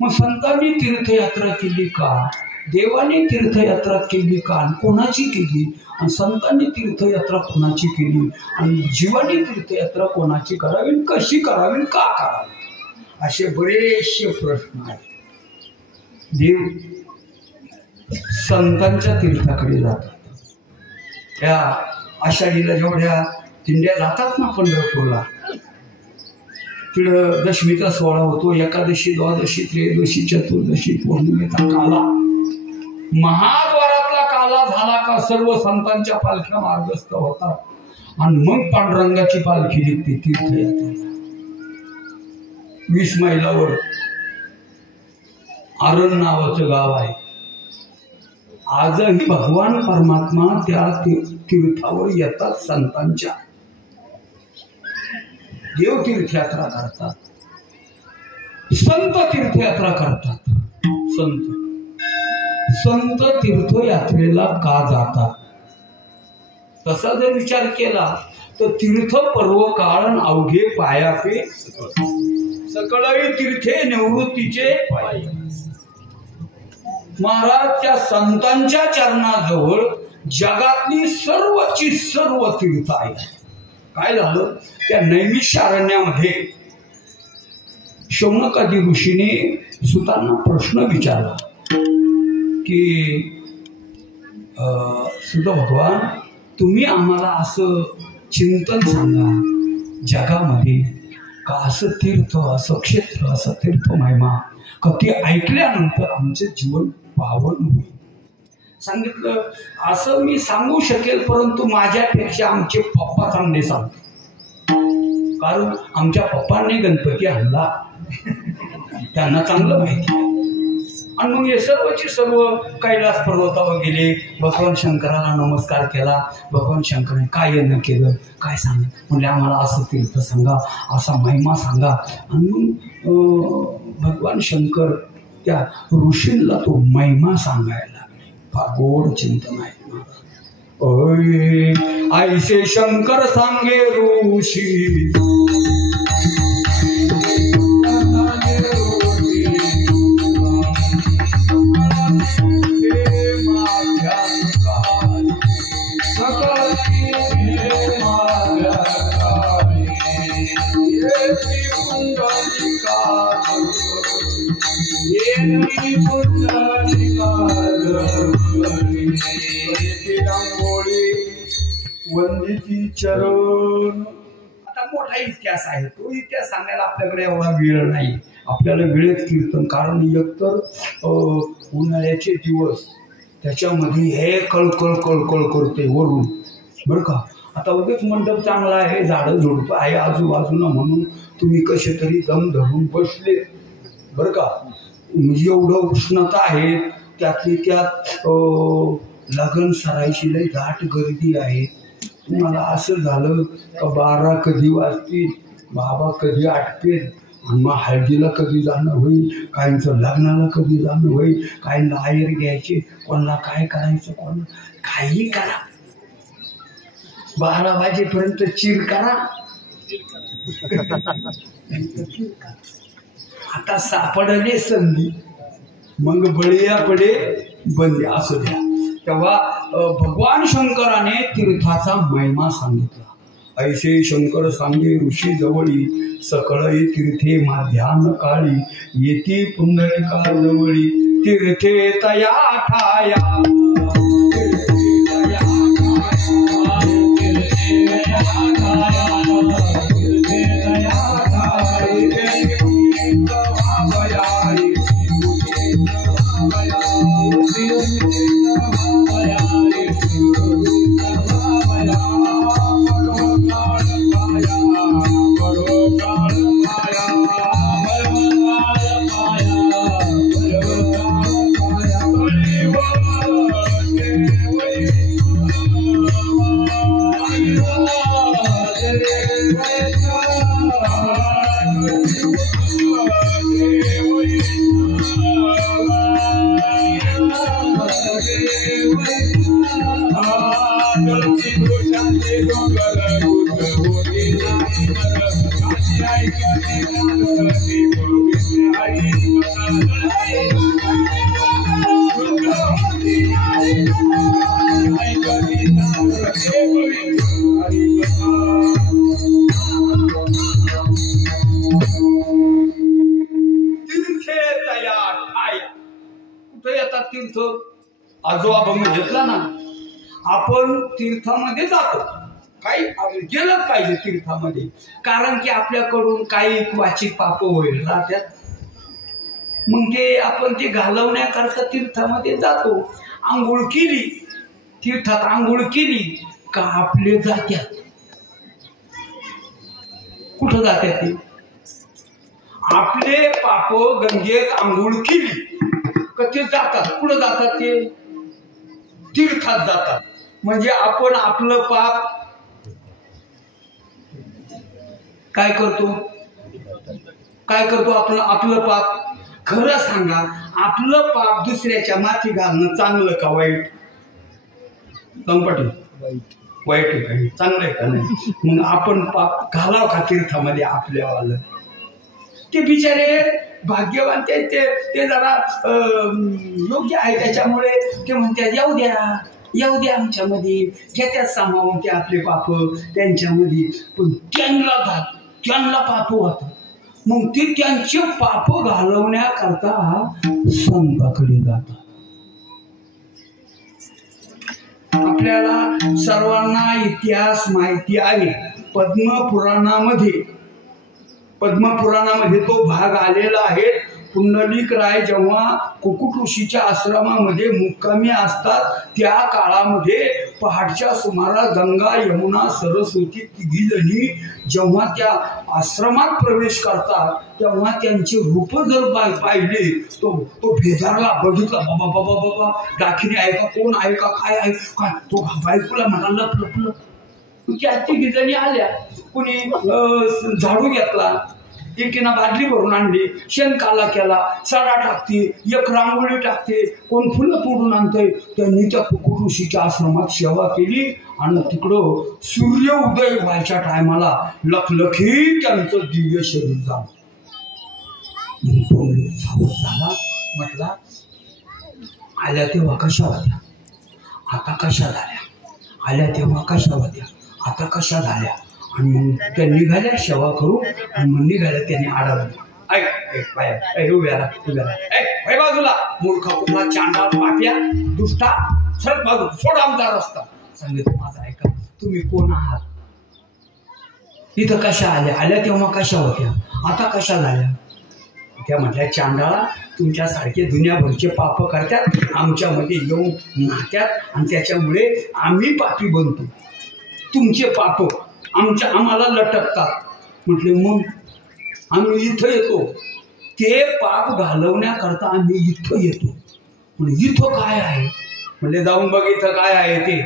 मग संतांनी तीर्थयात्रा केली का? देवाने तीर्थयात्रा केली का? कोणाची केली? आणि संतांनी तीर्थयात्रा कोणाची केली? आणि जीवाने तीर्थयात्रा कोणाची करावी, कशी करावी, का करावी? असे बरेचसे प्रश्न आहेत. देव संतांच्या तीर्थाकडे जातात. त्या आषाढीला जेवढ्या दिंड्या जातात ना पंढरपूरला, तिकडं दशमीचा सोहळा होतो. एकादशी, द्वादशी, त्रयोदशी, चतुर्दशी, पौर्णिमेचा काला, महाद्वारातला काला झाला का सर्व संतांच्या पालख्या मार्गस्थ होतात. आणि मग पांडुरंगाची पालखी निघते तीर्थयात्रेला. 20 मैलावर आरण नावाचं गाव आहे. आजही भगवान परमात्मा त्या तीर्थावर येतात. संतांच्या देव तीर्थयात्रा करतात, संत तीर्थयात्रा करतात. संत तीर्थयात्रेला का जातात? तसा जर विचार केला तर तीर्थ पर्व काळ अवघे पायापे, सकळही तीर्थे निवृत्तीचे पाय. महाराजच्या संतांच्या चरणाजवळ जगातली सर्वची सर्व तीर्थ आहे. काय झालं? त्या नैमिषारण्यामध्ये शौनकादी ऋषीने सुतांना प्रश्न विचारला की सुत भगवान, तुम्ही आम्हाला असं चिंतन सांगा जगामध्ये का असं तीर्थ, असं क्षेत्र, असं तीर्थ महिमा का ते ऐकल्यानंतर आमचे जीवन पावन होईल. सांगितलं असं मी सांगू शकेल, परंतु माझ्यापेक्षा आमचे पप्पा चांगले सांगते. कारण आमच्या पप्पांनी गणपती आणला, त्यांना चांगलं माहिती. आणि मग हे सर्वचे सर्व कैलास पर्वतावर गेले, भगवान शंकराला नमस्कार केला. भगवान शंकराने काय यज्ञ केलं, काय सांग म्हणजे आम्हाला असं तीर्थ सांगा, असा महिमा सांगा. आणि मग भगवान शंकर त्या ऋषींना तो महिमा सांगायला. फार गोड चिंतन आहे. ऐसे शंकर सांगे ऋषी, वंदिती चरण. आता मोठा इतिहास आहे, तो इतिहास सांगायला आपल्याकडे एवढा वेळ नाही. आपल्याला वेळेत कीर्तन, कारण एकतर उन्हाळ्याचे दिवस, त्याच्यामध्ये हे कळकळ कळकळ करते वरून, बरं का. आता उगेच मंडप चांगला आहे, झाडं झुडपं आहे आजूबाजूला म्हणून तुम्ही कसे तरी दम धरून बसले, बरं का. म्हणजे एवढं उष्णता आहे, त्यातली त्यात लग्न सराईशी लई दाट गर्दी आहे. मला असं झालं का 12 कधी वाजतील, बाबा कधी आटपेल, आणि मग हळदीला कधी जाणं होईल, काहींचं लग्नाला कधी जाणं होईल, काहींना आयर घ्यायचे, कोणाला काय करायचं, कोणाला काही करा, 12 वाजेपर्यंत चिर करा. आता सापडले संधी, मग बळीया पडे बंदी असू द्या. तेव्हा भगवान शंकराने तीर्थाचा महिमा सांगितला. ऐसे शंकर सांगे ऋषी जवळी, सकळई तीर्थे माध्यान काळी, येती पुंडलिका जवळी, तीर्थे तया ठाया. तीर्थ आजो अभंग घेतला ना, आपण तीर्थामध्ये जातो, काही गेलं पाहिजे तीर्थामध्ये, कारण की आपल्याकडून काही वाचिक पाप होईल राहत्यात. मग ते आपण ते घालवण्याकरता तीर्थामध्ये जातो. आंघोळ केली, तीर्थात आंघोळ केली का आपले जात्यात. कुठं जात्यात ते आपले पाप गंगेत आंघोळ केली का ते जातात. कुठं जातात ते तीर्थात जातात. म्हणजे आपण आपलं पाप काय करतो, आपलं पाप खरं सांगा, आपलं पाप दुसऱ्याच्या माथी घालणं चांगलं का वाईट? संपटी वाईट आहे का, चांगलं आहे का नाही? मग आपण पाप घालाव का तीर्थामध्ये आपल्यावालं? ते बिचारे भाग्यवान, ते जरा योग्य आहे, त्याच्यामुळे ते म्हणतात येऊ द्या आमच्यामध्ये, घेत्यात सामावून ते आपले पाप त्यांच्यामध्ये. पण त्यांना पाप होत, मग ते त्यांचे पाप घालवण्याकरता संताकडे जातात. आपल्याला सर्वांना इतिहास माहिती आहे. पद्मपुराणामध्ये तो भाग आलेला आहे. पुंडलिक राय जेव्हा कुकुट ऋषीच्या आश्रमामध्ये मुक्कामी असतात, त्या काळामध्ये पहाटच्या सुमारास गंगा, यमुना, सरस्वती तिघीजणी जेव्हा त्या आश्रमात प्रवेश करतात, तेव्हा त्यांचे रूप जर पाहिले तो भेजारला, बघितला, बाबा दाखिनी आहे का, कोण आहे का, काय आहे का, तो बायकोला म्हणाला लपलं. त्या तिघीजणी आल्या, कुणी झाडू घेतला, एकीनं बादली भरून आणली, शेणकाला केला, सडा टाकते, एक रांगोळी टाकते, कोण फुलं तोडून आणतंय. त्यांनी त्या कुकुट ऋषीच्या आश्रमात सेवा केली आणि तिकडं सूर्य उदय व्हायच्या टायमाला लखलखी त्यांचं दिव्य शरीर झालं. झाला म्हटला, आल्या तेव्हा कशा होत्या, आता कशा झाल्या, आल्या तेव्हा कशा होत्या, आता कशा झाल्या. आणि मग त्या निघाल्या सेवा करून, आणि मग निघाल्या त्यांनी अडवलं. बाजूला मूर्ख, कुठला चांडाळ, पाप्या, दुष्टा, सरक बाजू, सोड आमचा रस्ता. सांगितलं, माझा ऐका, तुम्ही कोण आहात, इथं कशा आल्या तेव्हा कशा होत्या, आता कशा झाल्या. त्या म्हटल्या, चांडाळा, तुमच्यासारखे दुनियाभरचे पाप करतात, आमच्यामध्ये येऊन नाहत्यात, आणि त्याच्यामुळे आम्ही पापी बनतो. तुमचे पाप आम्हाला लटकतात. म्हटले, मग आम्ही इथं येतो, ते पाप घालवण्याकरता आम्ही इथं येतो. म्हणजे इथं काय आहे, म्हणजे जाऊन बघितलं काय आहे ते,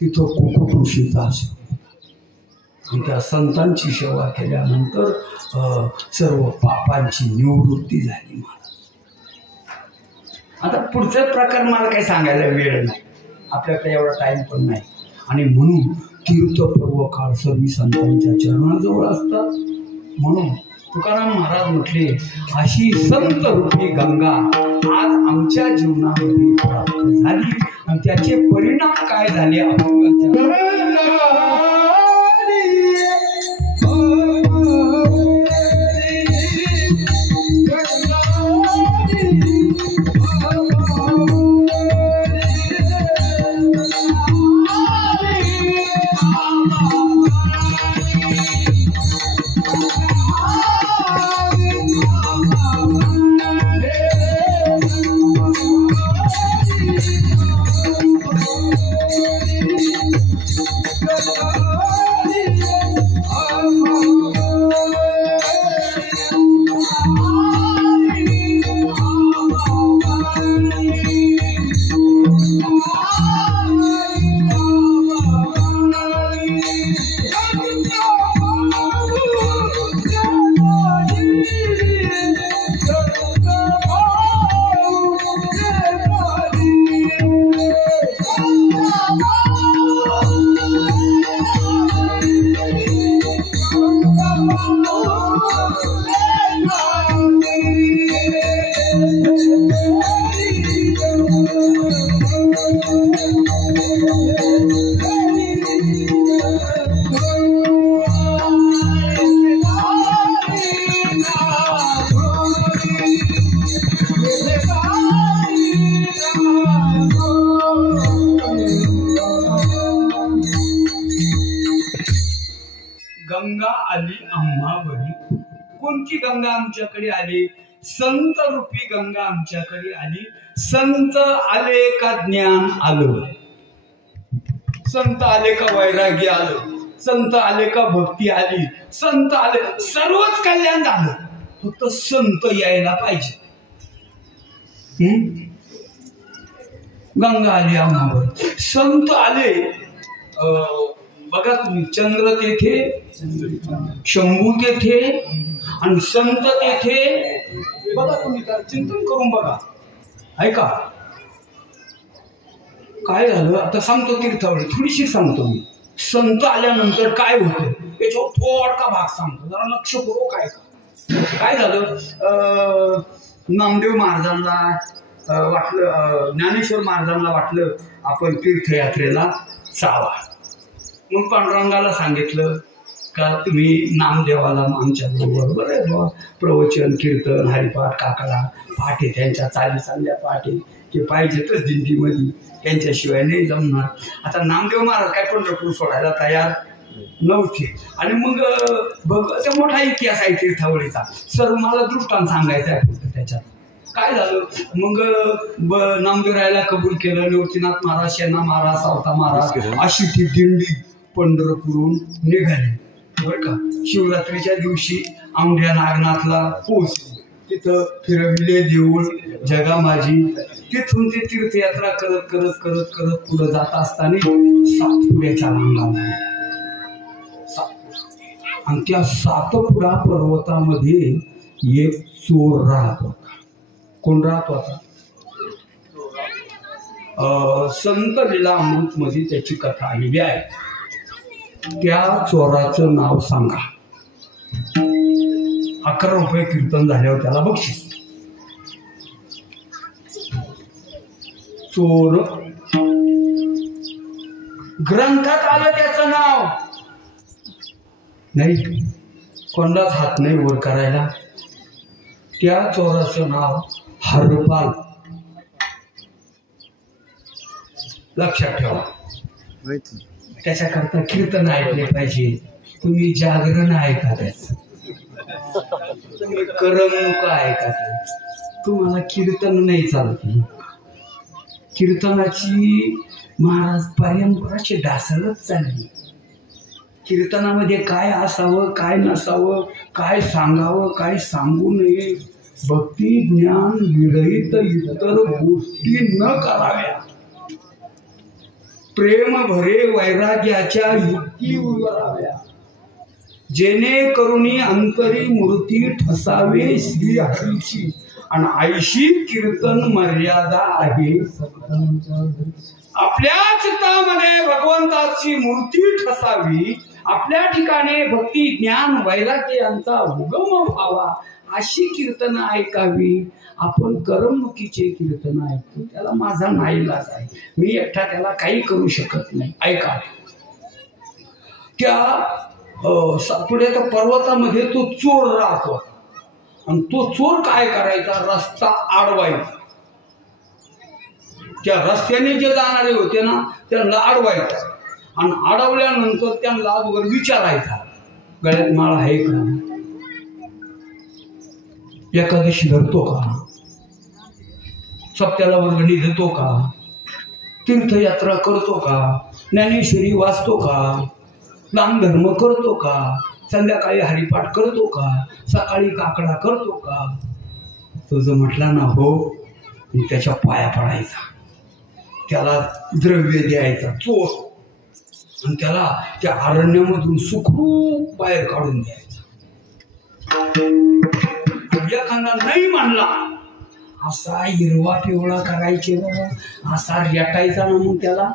तिथं कुकुट ऋषीचा आश्रम. आणि त्या संतांची सेवा केल्यानंतर सर्व पापांची निवृत्ती झाली महाराज. आता पुढचे प्रकार मला काही सांगायला वेळ नाही, आपल्याकडे एवढा टाइम पण नाही. आणि म्हणून तीर्थपर्व काळ सर्व संतांच्या चरणाजवळ असतात. म्हणून तुकाराम महाराज म्हटले, अशी संत रूपी गंगा आज आमच्या जीवनामध्ये प्राप्त झाली. आणि त्याचे परिणाम काय झाले आपण गंगा आली आम्हावरी. कोणती गंगा आमच्याकडे आली? संत रूपी गंगा आमच्याकडे आली. संत आले का ज्ञान आलं, संत आले का वैराग्य आलं, संत आले का भक्ती आली, संत आले सर्वच कल्याण झालं. फक्त संत यायला पाहिजे. गंगा आली आम्हावर, संत आले. बघा तुम्ही, चंद्र तेथे, शंभू तेथे आणि संत तेथे. बघा तुम्ही, चिंतन करून बघा. ऐका काय झालं आता सांगतो. तीर्थावळी थोडीशी सांगतो मी. संत आल्यानंतर काय होतं याच्यावर थोडका भाग सांगतो, जरा लक्षपूर्वक ऐका. काय झालं, नामदेव महाराजांना वाटलं, ज्ञानेश्वर महाराजांना वाटलं आपण तीर्थयात्रेला जावा. मग पांडुरंगाला सांगितलं का तुम्ही नामदेवाला आमच्या बरोबर प्रवचन कीर्तन हरिपाठ काकडा पाठे त्यांच्या चाली चालल्या पाठे ते पाहिजेतच दिंडीमध्ये, त्यांच्याशिवाय नाही जमणार. आता नामदेव महाराज काय पंढरपूर सोडायला तयार नव्हते. आणि मग बघ ते मोठा इतिहास आहे तीर्थावळीचा, सर्व मला दृष्टांत सांगायचा आहे त्याच्यात. काय झालं मग नामदेवरायला कबूल केलं. निवृत्तीनाथ महाराज, शेना महाराज, सावता महाराज अशी ती दिंडी पंढरपूरहून निघाली बरं का. शिवरात्रीच्या दिवशी औंढ्या नागनाथला पोहोचली. तिथं फिरविले देऊळ जगामाजी. तिथून ते तीर्थयात्रा करत करत करत करत पुढे जात असताना सातपुड्याच्या रांगा, आणि त्या सातपुडा पर्वतामध्ये एक चोर राहत होता. कोण राहत होता? संत लीला अमृत मध्ये त्याची कथा आलेली आहे. त्या चोराचं नाव सांगा. 11 रुपये कीर्तन झाल्यावर त्याला बक्षीस. चोर ग्रंथात आलं त्याचं नाव नाही, कोणालाच हात नाही वर करायला. त्या चोराचं नाव हरपाल. लक्षात ठेवा. त्याच्याकरता कीर्तन ऐकले पाहिजे. तुम्ही जागरण ऐका, त्याचं तुम्ही करमणूक ऐका. तुम्हाला कीर्तन नाही चालत. कीर्तनाची महाराज परंपराची ढासळत चालली. कीर्तनामध्ये काय असावं काय नसावं, काय सांगावं काय सांगू नये, भक्ती ज्ञान विरहित इतर गोष्टी न कराव्या. प्रेम भरे वैराग्याच्या युक्ती उराव्या, जेणेकरून अंतरी मूर्ती ठसावे श्री हरीची, आणि आयशी कीर्तन मर्यादा आहे. आपल्या चित्तामध्ये भगवंताची मूर्ती ठसावी, आपल्या ठिकाणी भक्ती ज्ञान वैराग्य यांचा उगम व्हावा, अशी कीर्तन ऐकावी. आपण करमणुकीचे कीर्तन ऐकतो, त्याला माझा नाईलाज आहे, मी एकटा त्याला काही करू शकत नाही. ऐका, त्या सातपुड्याच्या पर्वतामध्ये तो चोर राहतो, आणि तो चोर काय करायचा, रस्ता अडवायचा. त्या रस्त्याने जे जाणारे होते ना त्यांना अडवायचा, आणि अडवल्यानंतर त्यांना अगोदर विचारायचा, गळ्यात माळ आहे का, एकादशी धरतो का, सप्त्याला वर्गणी देतो का, तीर्थयात्रा करतो का, ज्ञानेश्वरी वाचतो का, दान धर्म करतो का, संध्याकाळी हरिपाठ करतो का, सकाळी काकडा करतो का. तो जो म्हटला ना हो, त्याच्या पाया पडायचा, त्याला द्रव्य द्यायचा चोर, आणि त्याला त्या अरण्यामधून सुखरूप बाहेर काढून द्यायचा. एखादा नाही मानला, असा हिरवा पिवळा करायचे बाबा, असा रेटायचा ना मग त्याला,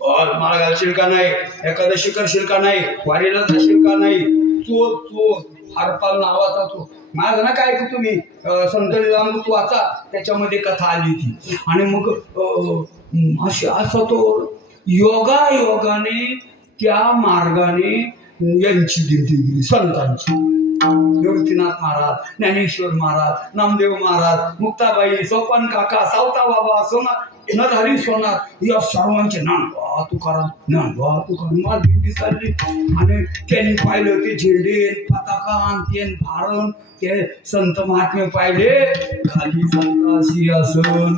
माळ घालशील का नाही, एकादशी करशील का नाही, वारीला जाशील का नाही, चोर चोर हरपाल नावाचा तो. माझं ना काय की तुम्ही संत लीलामृत वाचा, त्याच्यामध्ये कथा आली ती. आणि मग असा तो योगाने त्या मार्गाने यांची दिंडी गेली संतांची. निवृत्तीनाथ महाराज, ज्ञानेश्वर महाराज, नामदेव महाराज, मुक्ताबाई, सोपान काका, सावता बाबा, नरहरी सोनार, या सर्वांचे नांदवा तुकाराम, नांदवा तुकाराम, मला दिंडी चालली. आणि त्यांनी पाहिलं ते झेंडे पताका आणि भारण, ते संत महात्मे पाहिले, खाली संताशी असून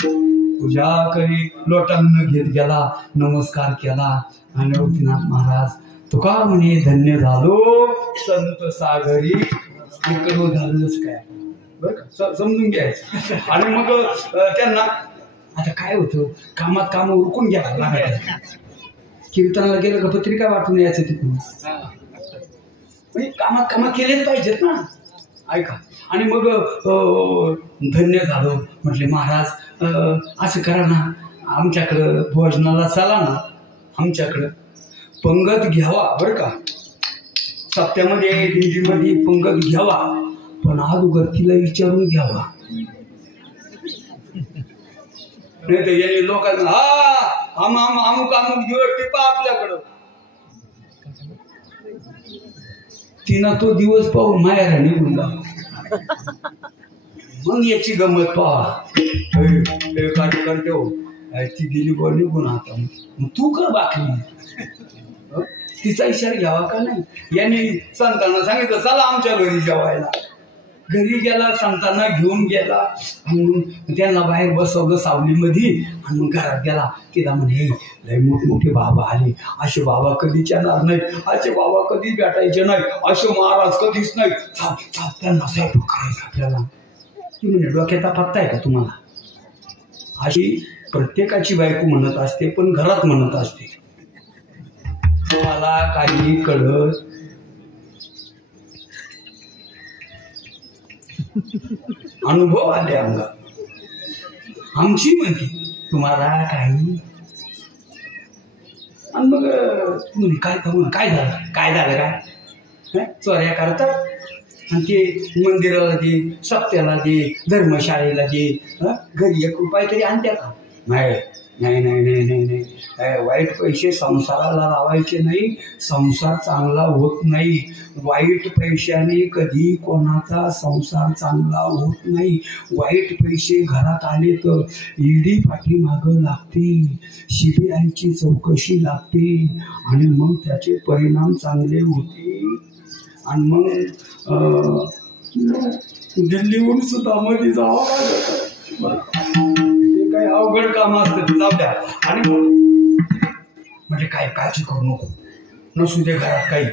पूजा करी, लोटांना घेत गेला, नमस्कार केला. आणि निवृत्तीनाथ महाराज, तुका म्हणे धन्य झालो संत सागरी, करू झालंच काय, बरं का, समजून घ्यायचं. आणि मग त्यांना आता काय होतं, कामात काम उरकून घ्यावं लागायचं. कीर्तनाला गेलं का पत्रिका वाटून यायचं तिकडून, म्हणजे कामात केलेच पाहिजेत ना. ऐका, आणि मग धन्य झालो म्हटले महाराज, असं करा ना, आमच्याकडं भोजनाला चला ना, आमच्याकडं पंगत घ्यावा, बरं का, सप्त्यामध्ये दिंडीमध्ये पंगत घ्यावा, पण अगोदर तिला विचारून घ्यावा. नाही तर यांनी लोकांना अमुक दिवस टिपा आपल्याकडं, तिनं तो दिवस पाहून मायाला निघून जा, मग याची गंमत पहा. कार्यकर्ते हो, ती गेली बा निघून, आता मग तू कर बाकी, तिचा इशारा घ्यावा का नाही. यांनी संतांना सांगितलं चला आमच्या घरी जेवायला. घरी गेला, संतांना घेऊन गेला, आणि त्यांना बाहेर बसवलं सावलीमध्ये, आणि मग घरात गेला. तिला म्हणे लय मोठमोठे बाबा आले, असे बाबा कधीच येणार नाही, असे बाबा कधीच भेटायचे नाही, असे महाराज कधीच नाही, त्यांना स्वयंपाक करायचा आपल्याला. ती म्हणे डोक्याचा पत्ता आहे का तुम्हाला. अशी प्रत्येकाची बायको म्हणत असते, पण घरात म्हणत असते. मला काही कळत अनुभव आले अंगात. आमची म्हणते तुम्हाला काही, आणि मग तुम्ही काय झालं काय चोऱ्या करतात, आणि ते मंदिराला दे, सप्त्याला दे, धर्मशाळेला दे, घरी 1 रुपया तरी आणत्या का. नाही नाही नाही नाही नाही नाही, वाईट पैसे संसाराला लावायचे नाही, संसार चांगला होत नाही. वाईट पैशाने कधी कोणाचा संसार चांगला होत नाही. वाईट पैसे घरात आले तर ईडी पाठीमागं लागते, CBIची चौकशी लागते, आणि मग त्याचे परिणाम चांगले होते. आणि मग दिल्लीहून सुद्धा मध्ये जावं लागतं, काही अवघड काम असतं, जाऊ द्या. आणि म्हणजे काय काळजी करू नको, नसू दे घरात काही,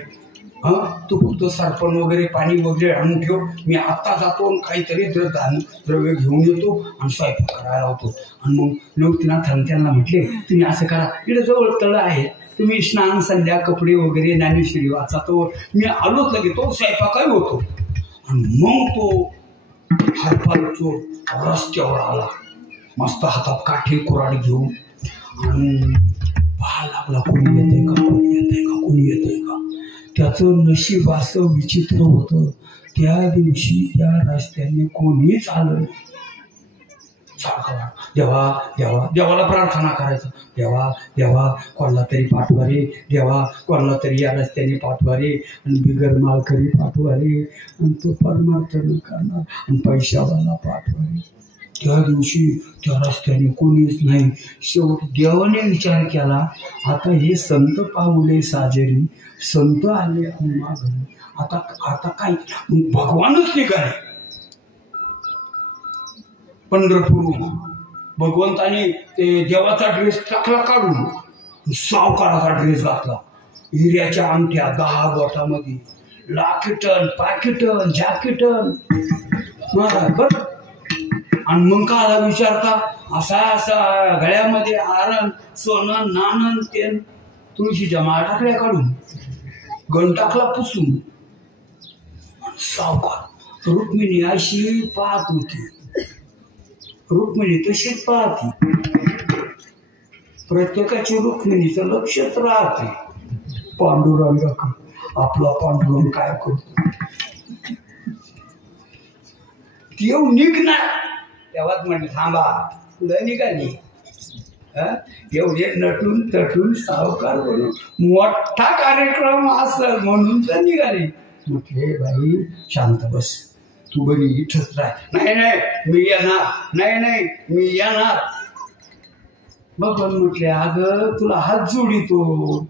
हा तू फक्त सरपण वगैरे पाणी वगैरे आणून ठेव, मी आता जातो आणि काहीतरी द्रव्य घेऊन येतो आणि स्वयंपाक करायला लावतो. आणि मग लोकनाथ त्यांना म्हटले तुम्ही असं करा, इकडे जवळ तळ आहे, तुम्ही स्नान संध्या कपडे वगैरे ज्ञानेश्वरी वाचा, तो मी आलोच लगे तो स्वयंपाकही होतो. आणि मग तो हरपाल चोर रस्त्यावर आला, मस्त हातात काठी कुऱ्हाड घेऊन, आणि पाहा लागला कोणी येतंय का, कोणी येतंय का, कोणी येतंय का. त्याचं नशीब असं विचित्र होतं, त्या दिवशी त्या रस्त्याने कोणीच आलं नाही. देवा देवा देवाला प्रार्थना करायचं, देवा देवा कोणाला तरी पाठवा रे, देवा कोणाला तरी या रस्त्याने पाठवा रे, आणि बिगर मालकरी पाठवा रे, आणि तो परमार्थ न करणार आणि पैशावाला पाठवा रे. त्या दिवशी त्या रस्त्याने कोणीच नाही. शेवटी देवाने विचार केला, आता हे संत पावले साजरी, संत आले आम्हा घरी, आता आता काय. भगवानच निघाले पंढरपूर. भगवंताने ते देवाचा ड्रेस टाकला काढून, सावकाराचा ड्रेस घातला, हिऱ्याच्या अंगठ्या 10 बोटामध्ये, लाकिटन पाकिटन जॅकेटन बरं. आणि मग का विचारता असा असा गळ्यामध्ये आरण सोनं नाणन तेन, तुळशीच्या माळा टाकल्या काढून, गण टाकला पुसून. सावकार रुक्मिणी अशी पाहत होती, रुक्मिणी तशीच पाहते, प्रत्येकाची रुक्मिणीचं लक्षच राहते पांडुरंगाकडे. आपला पांडुरंग काय करतो, येऊ निघणार तेव्हाच म्हटलं थांबा, पुढे निघाली. एवढे नटून तटून सावकार बनून मोठा कार्यक्रम असेल म्हणून तर निघाली. म्हटले बाई शांत बस, तू बरी इथंच राह. नाही नाही मी येणार, नाही नाही मी येणार. भगवान म्हटले अगं तुला हात जोडितो,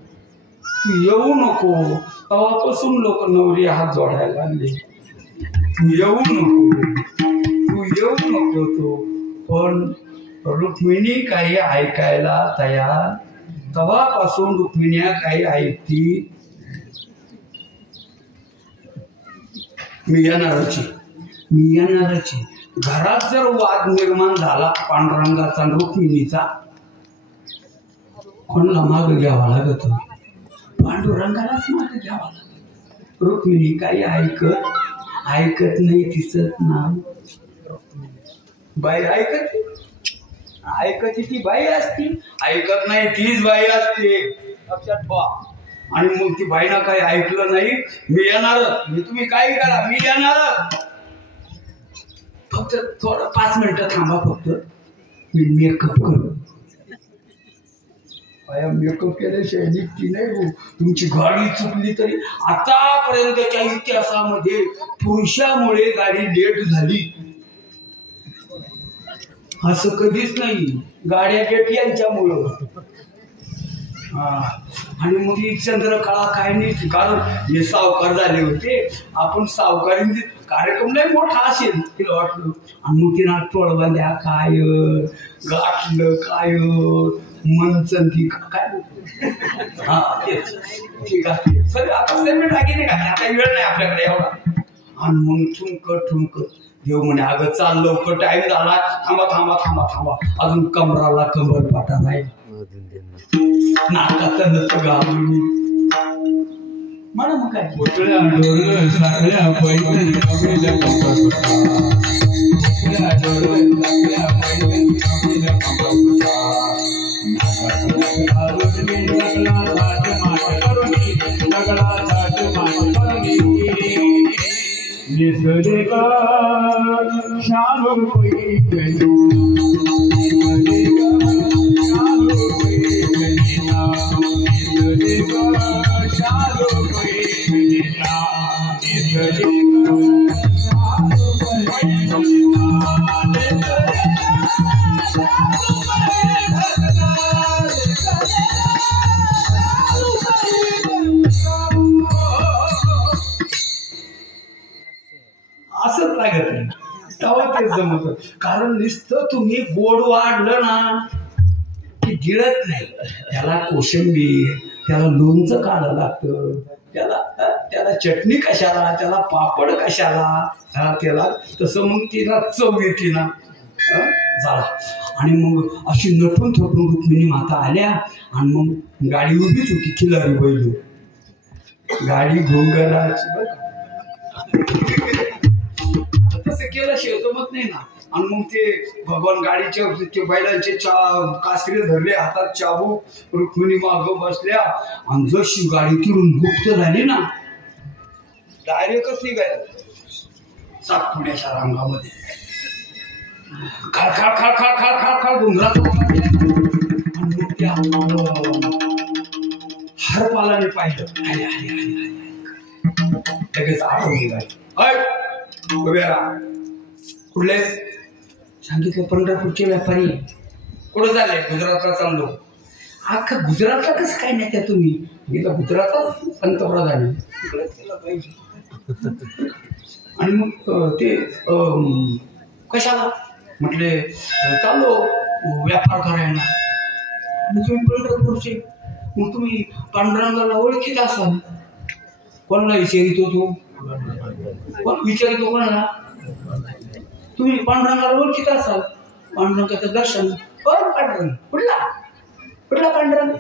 तू येऊ नको. तेव्हापासून लोक नवरी हात जोडायला लागले, तू येऊ नको, तू येऊ नको. तो पण रुक्मिणी काही ऐकायला तयार, तेव्हापासून रुक्मिण्या काही ऐकती. मी येणारच, मी येणारच. घरात जर वाद निर्माण झाला पांडुरंगाचा आणि रुक्मिणीचा, कोणाला माग घ्यावा लागत, पांडुरंगालाच माग घ्यावा लागत. रुक्मिणी काही ऐकत नाही, तिचं नाव बाई ऐकत ती बाई असती, ऐकत नाही तीच बाई असते लक्षात बा. आणि मग ती बाईनं काही ऐकलं नाही, मी येणार, मी तुम्ही काही करा मी येणार, फक्त थोडं 5 मिनिटं थांबा, फक्त मी मेकअप करू. मेकअप केल्याशिवाय निघती नाही हो. तुमची गाडी चुकली तरी, आतापर्यंतच्या इतिहासामध्ये पुरुषामुळे गाडी लेट झाली असं कधीच नाही, गाड्या लेट यांच्यामुळं. आणि मग चंद्रकळा काय नाही, कारण हे सावकार झाले होते, आपण सावकारींचे कार्यक्रम नाही मोठा असेल तिला वाटलं. आणि मग तिला टोळबांध्या काय गाठलं काय मनचन ती काय, हा तेच ठीक आहे सर. आता पेमेंट टाकी नाही का, आता वेळ नाही आपल्याकडे एवढा. आणि मग ठुमक देव म्हणे अगं चाल लवकर, टाइम झाला, थांबा थांबा थांबा थांबा, अजून कमराला कंबर पाटा नाही, नाकात नसतं घालून मला. मग काय निसर्गा शालो कोई गलो, शालो कोई गलीना, निसर्गा शालो कोई गलीना, निसर्गा शालो कोई असंच लागत नाही, तेव्हा ते जमत. कारण नुसतं तुम्ही गोड वाढलं ना की गिळत नाही, त्याला कोशिंबीर, त्याला लोणचं काढावं लागतं, त्याला त्याला चटणी कशाला, त्याला पापड कशाला, त्याला तसं मग तिला चव येते ना. झाला. आणि मग अशी नटून थटून रुक्मिणी माता आल्या आणि मग गाडी उभीच होती, खिलारी बैल गाडी घोंगराची बघ. तसं केलं जमत नाही ना. आणि मग ते भगवान गाडीच्या ते बैलांचे कासरे धरले हातात चाबूक, रुक्मिणी माग बसल्या आणि जशी गाडी तिरून गुप्त झाली ना डायरेक्टच निघायला सातपुड्याच्या रांगामध्ये खळखळ खळखळ खळखळ खळ घुंगरात. आणि मग त्या हरपालाने पाहिलं, आले आले आले लगेच आठवण गाडी. उभ्या कुठले सांगितलं पंढरपूरचे व्यापारी. कुठं झाले? गुजरातला चाललो. अख्खा गुजरातला कसं काय नाही त्या तुम्ही? गेला गुजरातला पंतप्रधान पाहिजे. आणि मग ते कशाला म्हटले चाललो व्यापार करायला. तुम्ही पंढरपूरचे, मग तुम्ही पांडुरंगाला ओळखीत असाल. कोणाला विचारितो तू? कोण विचारितो कोणाला? तुम्ही पांडुरंगाला ओळखीत असाल. पांडुरंगाचं दर्शन. पांडुरंग कुठला कुठला पांडुरंग?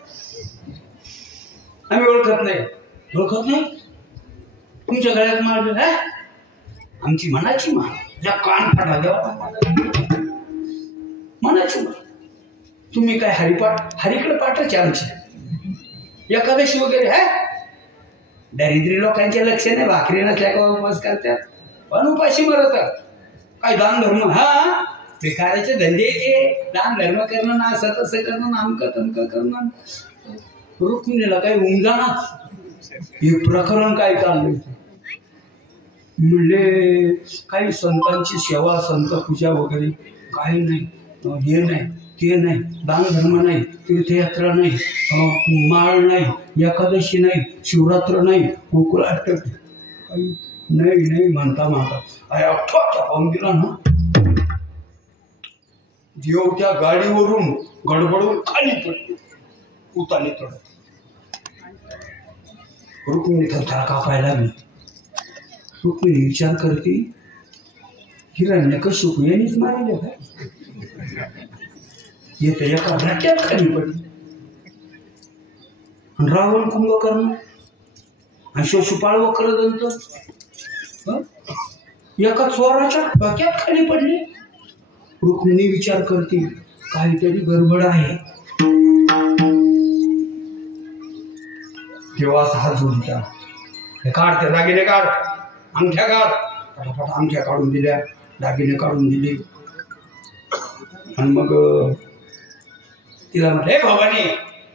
आम्ही ओळखत नाही. ओळखत नाही? तुमच्या गळ्यात माळ आहे? आमची मनाची माळ ज्या कान फाटा द्या मनाची माळ. तुम्ही काय हरिपाठ हरिकडे पाठायचे आमची एकादशी वगैरे आहे? दारिद्र्य लोकांचे लक्ष नाही, भाकरी नसल्या का उपवास करतात, पण उपाशी मरतात. काय दान धर्म? हा भिकाऱ्याचे धंदे ते दान धर्म करणं ना, असं तसं करणं, नामकं तमकं करणं. रुक्मिणीला काही उमजाना हे प्रकरण काय चाललंय. म्हणले काही संतांची सेवा, संत पूजा वगैरे काही नाही, हे नाही ते नाही, दान धर्म नाही, तीर्थयात्रा नाही, माळ नाही, एकादशी नाही, शिवरात्र नाही, गोकुळाष्टक काही नाही नाही म्हणता पाहून दिला ना. देव त्या गाडीवरून गडबडून खाली पडले, उताने चढत. रुक्मिणी थरथर कापायला लागली. रुक्मिणी विचार करते, हिरण्यकश्यप यांनीच मारले काय? येते एका रट्ट्यात खाली पडली. रावण कुंभकर्ण आणि शिशुपाळ वक्रदंत एका चोराच्या डोक्यात खाली पडली. रुक्मिणी विचार करते, काहीतरी गडबड आहे. देवाचा हात जोडला, काढ ते दागिने काढ, अंगठ्या काढ. फटाफट अंगठ्या काढून दिल्या, दागिने काढून दिले. आणि मग तिला म्हटलं, हे भवानी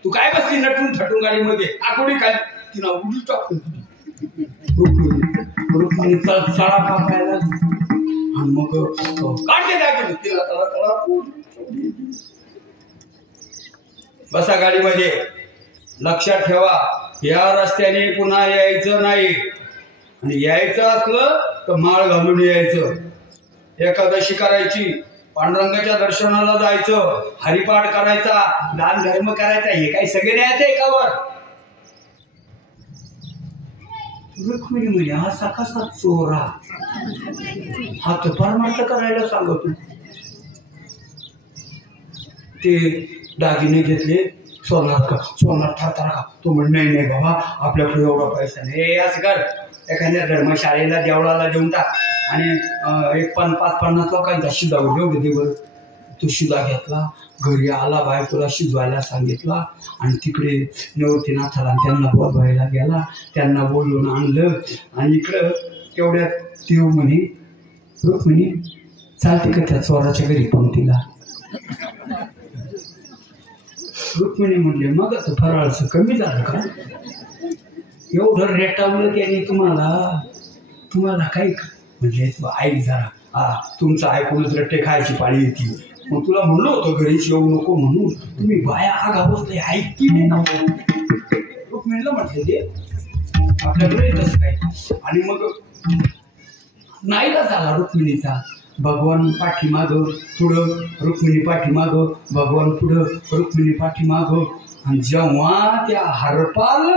तू काय बसली नटून थटून गाडीमध्ये? आकोडी काय? तिला उडी टाकून दिली. रुक्मिणी चळा कापायला आणि मग काढते दागिने. तिला तळा तळा बसा गाडीमध्ये. लक्षात ठेवा, या रस्त्याने पुन्हा यायचं नाही, आणि यायचं असलं तर माळ घालून यायचं. एकादशी करायची, पांडुरंगाच्या दर्शनाला जायचं, हरिपाठ करायचा, दान धर्म करायचा. हे काही सगळे न्यायचं एकावर. रुक्मिणी म्हणजे असा कसा चोरा? हा तर परमार्थ करायला सांगतो. ते दागिने घेतले, सोनार का सोनार ठाता का? तो म्हण नाही नाही बाबा, आपल्याकडे एवढा पैसा नाही. असं कर, एखाद्या धर्मशाळेला देवळाला देऊन टाक आणि एक 50 लोकांचा शिदा उडवलं देवर. तो शिदा घेतला, घरी आला, बायकोला शिजवायला सांगितला आणि तिकडे निवृत्तीनाथाला त्यांना बोलवायला गेला. त्यांना बोलवून आणलं आणि इकडं तेवढ्यात देव म्हणे, रुक्मिणी चालते का त्या चोराच्या घरी पंक्तीला? रुक्मिणी म्हणले, मग असं फराळचं कमी झालं का? एवढं रेटावलं त्याने तुम्हाला काही म्हणजे ऐक जरा, तुमचं ऐकूनच रट्टे खायची पाळी येते. मग तुला म्हणलं होतं घरीच येऊ नको म्हणून, तुम्ही बाया आगा बसले ऐकती नाही ना. रुक्मिणीला म्हटले ते आपल्याकडे तसं काय. आणि मग नाहीला झाला रुक्मिणीचा. भगवान पाठीमाग पुढं, रुक्मिणी पाठीमाग, भगवान पुढं, रुक्मिणी पाठीमाग. आणि जेव्हा त्या हरपाल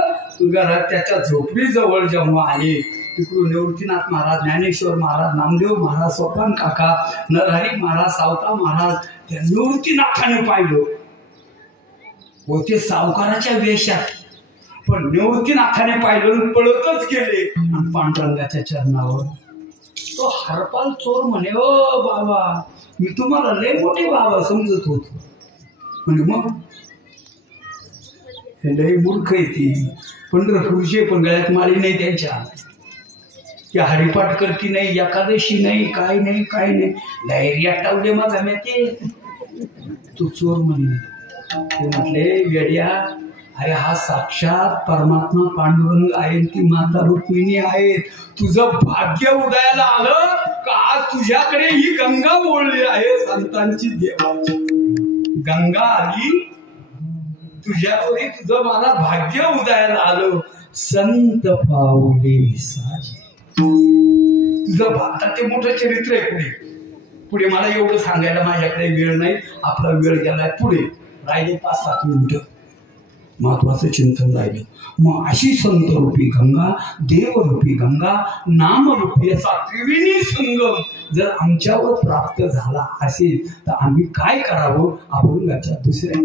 घरात त्याच्या झोपडीजवळ जेव्हा आले, तिकडून निवृत्तीनाथ महाराज, ज्ञानेश्वर महाराज, नामदेव महाराज, सोपान काका, नरहरी महाराज, सावता महाराज, त्या निवृत्तीनाथाने पाहिलं. होते सावकाराच्या वेशात, पण निवृत्तीनाथाने पाहिलं, पळतच गेले आणि पांडुरंगाच्या चरणावर. तो हरपाल चोर म्हणे, ओ बाबा, मी तुम्हाला लय मोठे बाबा समजत होतो. म्हणे मग लय मूर्ख आहे ती, पंढरपूरचे पण गळ्यात माळी नाही त्यांच्या, त्या हरिपाठ करती नाही, एकादशी नाही, काय नाही, काय नाही, डायरिया टावले मग आम्ही ते. तू चोर म्हणे. ते म्हटले, वेड्या, अरे हा साक्षात परमात्मा पांडुरंग आहे, ती माता रुक्मिणी आहे. तुझं भाग्य उदयाला आलं का आज तुझ्याकडे ही गंगा ओढली आहे, संतांची देवाची गंगा आली तुझ्यावरही, तुझं मला भाग्य उदयाला आलं. संत पावले साजे, तुझं आता ते मोठं चरित्र आहे. पुढे पुढे मला एवढं सांगायला माझ्याकडे वेळ नाही, आपला वेळ गेलाय. पुढे राहिले 5-7 मिनिटं, महत्वाचं चिंतन राहिलं. मग अशी संतरूपी गंगा, देवरूपी गंगा, नामरूपी असा त्रिवेणी संगम जर आमच्यावर प्राप्त झाला असेल तर आम्ही काय करावं? अभंगाच्या दुसऱ्या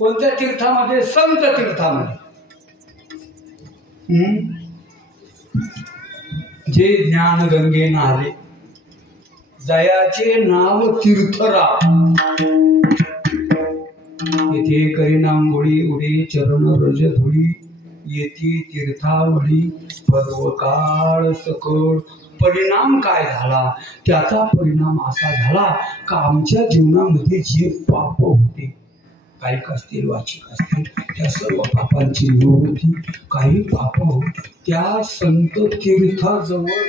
कोणत्या तीर्थामध्ये? संत तीर्थामध्ये. जे ज्ञान गंगे नाले, जयाचे नाव तीर्थराव, येथे करीनांगोळी उडे चरण रज धुळी, येथे तीर्थावळी पर्वकाळ सकळ. परिणाम काय झाला? त्याचा परिणाम असा झाला का आमच्या जीवनामध्ये जे पाप होते, काही असतील, वाचिक असतील, त्या सर्व पापांची निवृत्ती. काही पाप त्या संत तीर्थाजवळ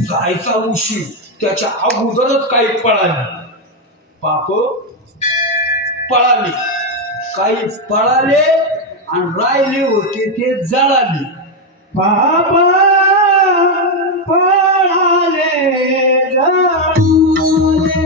जायचा उशीर, त्याच्या अगोदरच काही पळाली, पाप पळाली, काही पळाले आणि राहिले होते ते जळाले. पाप पळाले जळाले,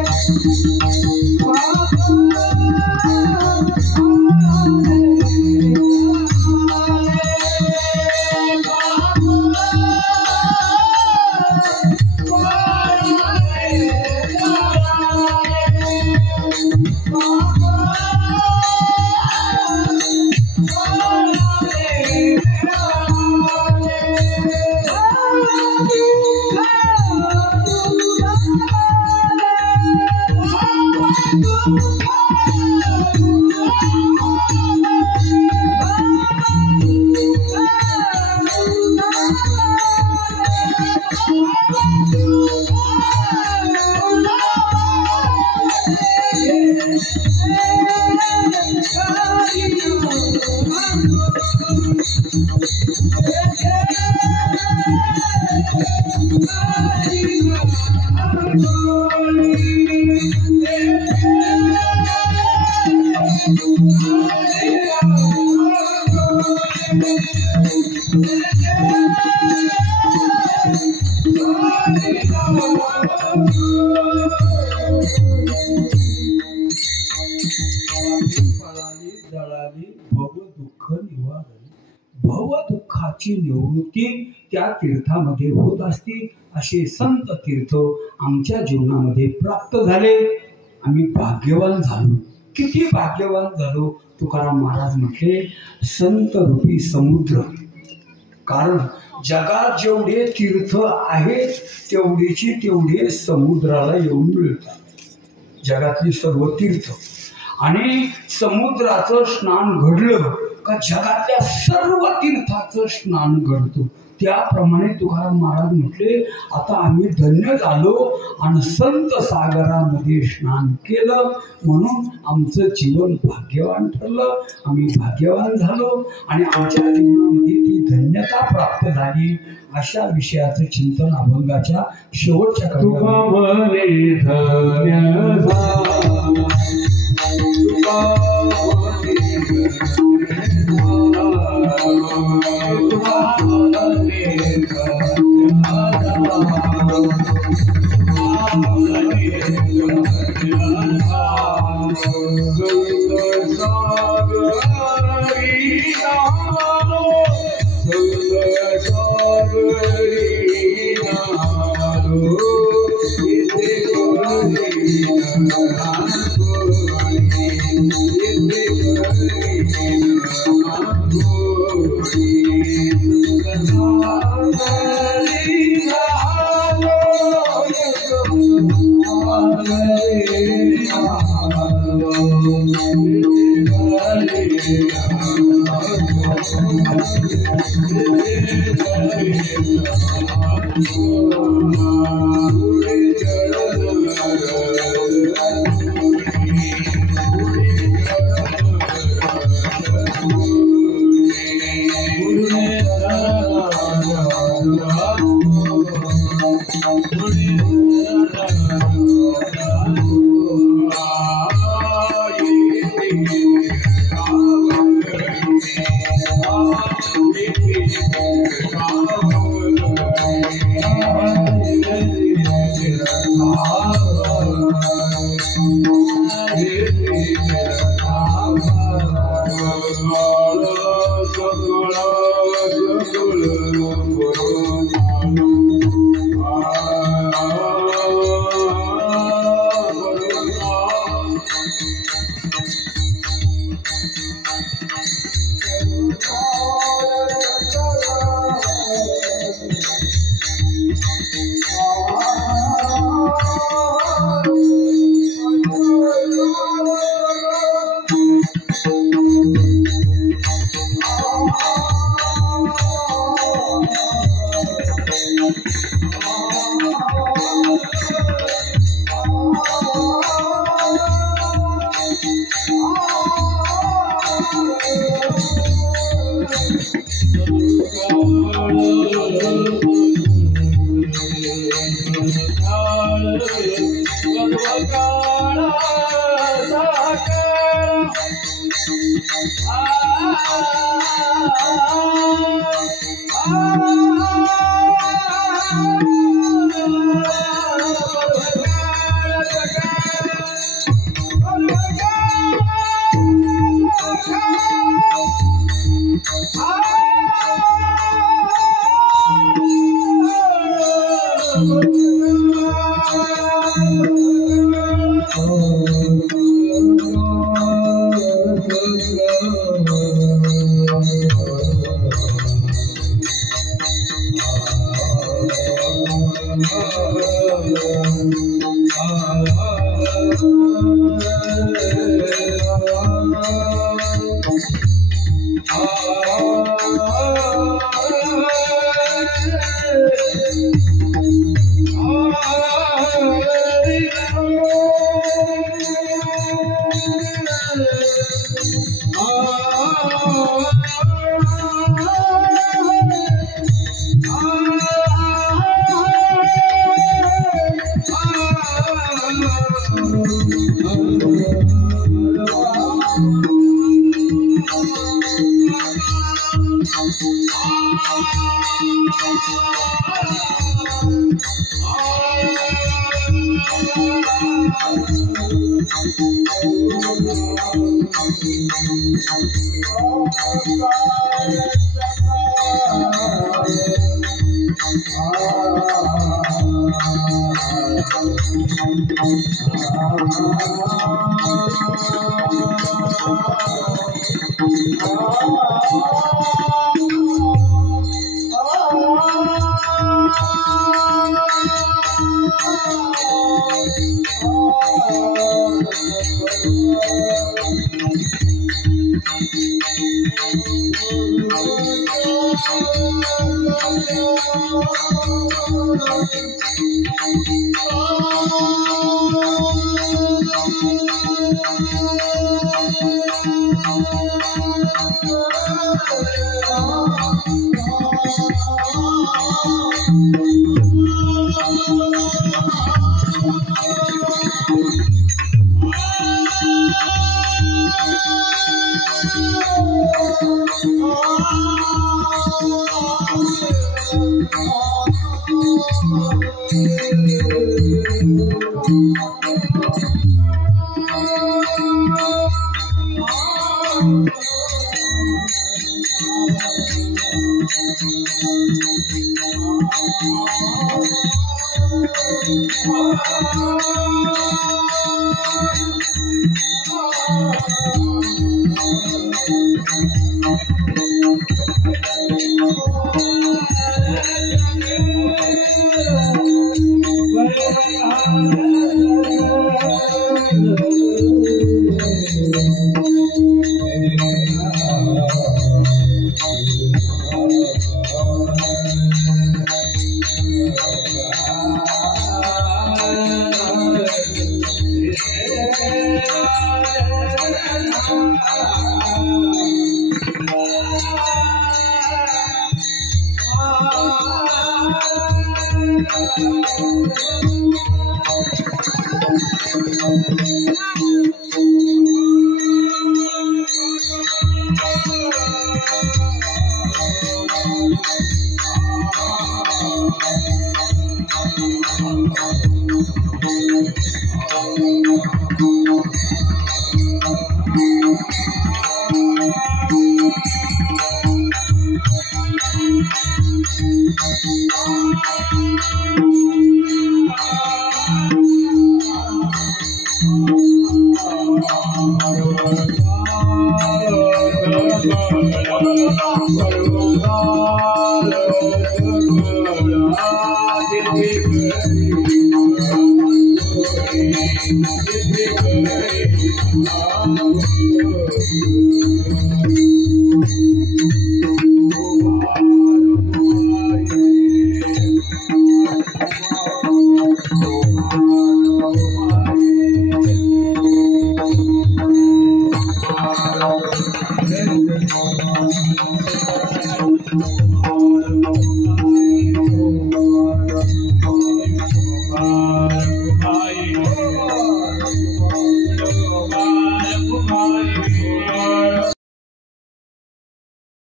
भवदुःखाची निवृत्ती त्या तीर्थामध्ये होत असते. असे संत तीर्थ आमच्या जीवनामध्ये प्राप्त झाले. आम्ही भाग्यवान झालो. किती भाग्यवान झालो. तुकाराम महाराज म्हटले संत रूपी समुद्र. कारण जगात जेवढे तीर्थ आहेत तेवढेची तेवढे समुद्राला येऊन मिळतात. जगातली सर्व तीर्थ आणि समुद्राचं स्नान घडलं का जगातल्या सर्व तीर्थाचं स्नान घडतं. त्याप्रमाणे तुकाराम महाराज म्हटले आता आम्ही धन्य झालो आणि संत सागरामध्ये स्नान केलं म्हणून आमचं जीवन भाग्यवान ठरलं. आम्ही भाग्यवान झालो आणि आमच्या जीवनामध्ये ती धन्यता प्राप्त झाली. अशा विषयाचं चिंतन अभंगाच्या शेवटच्या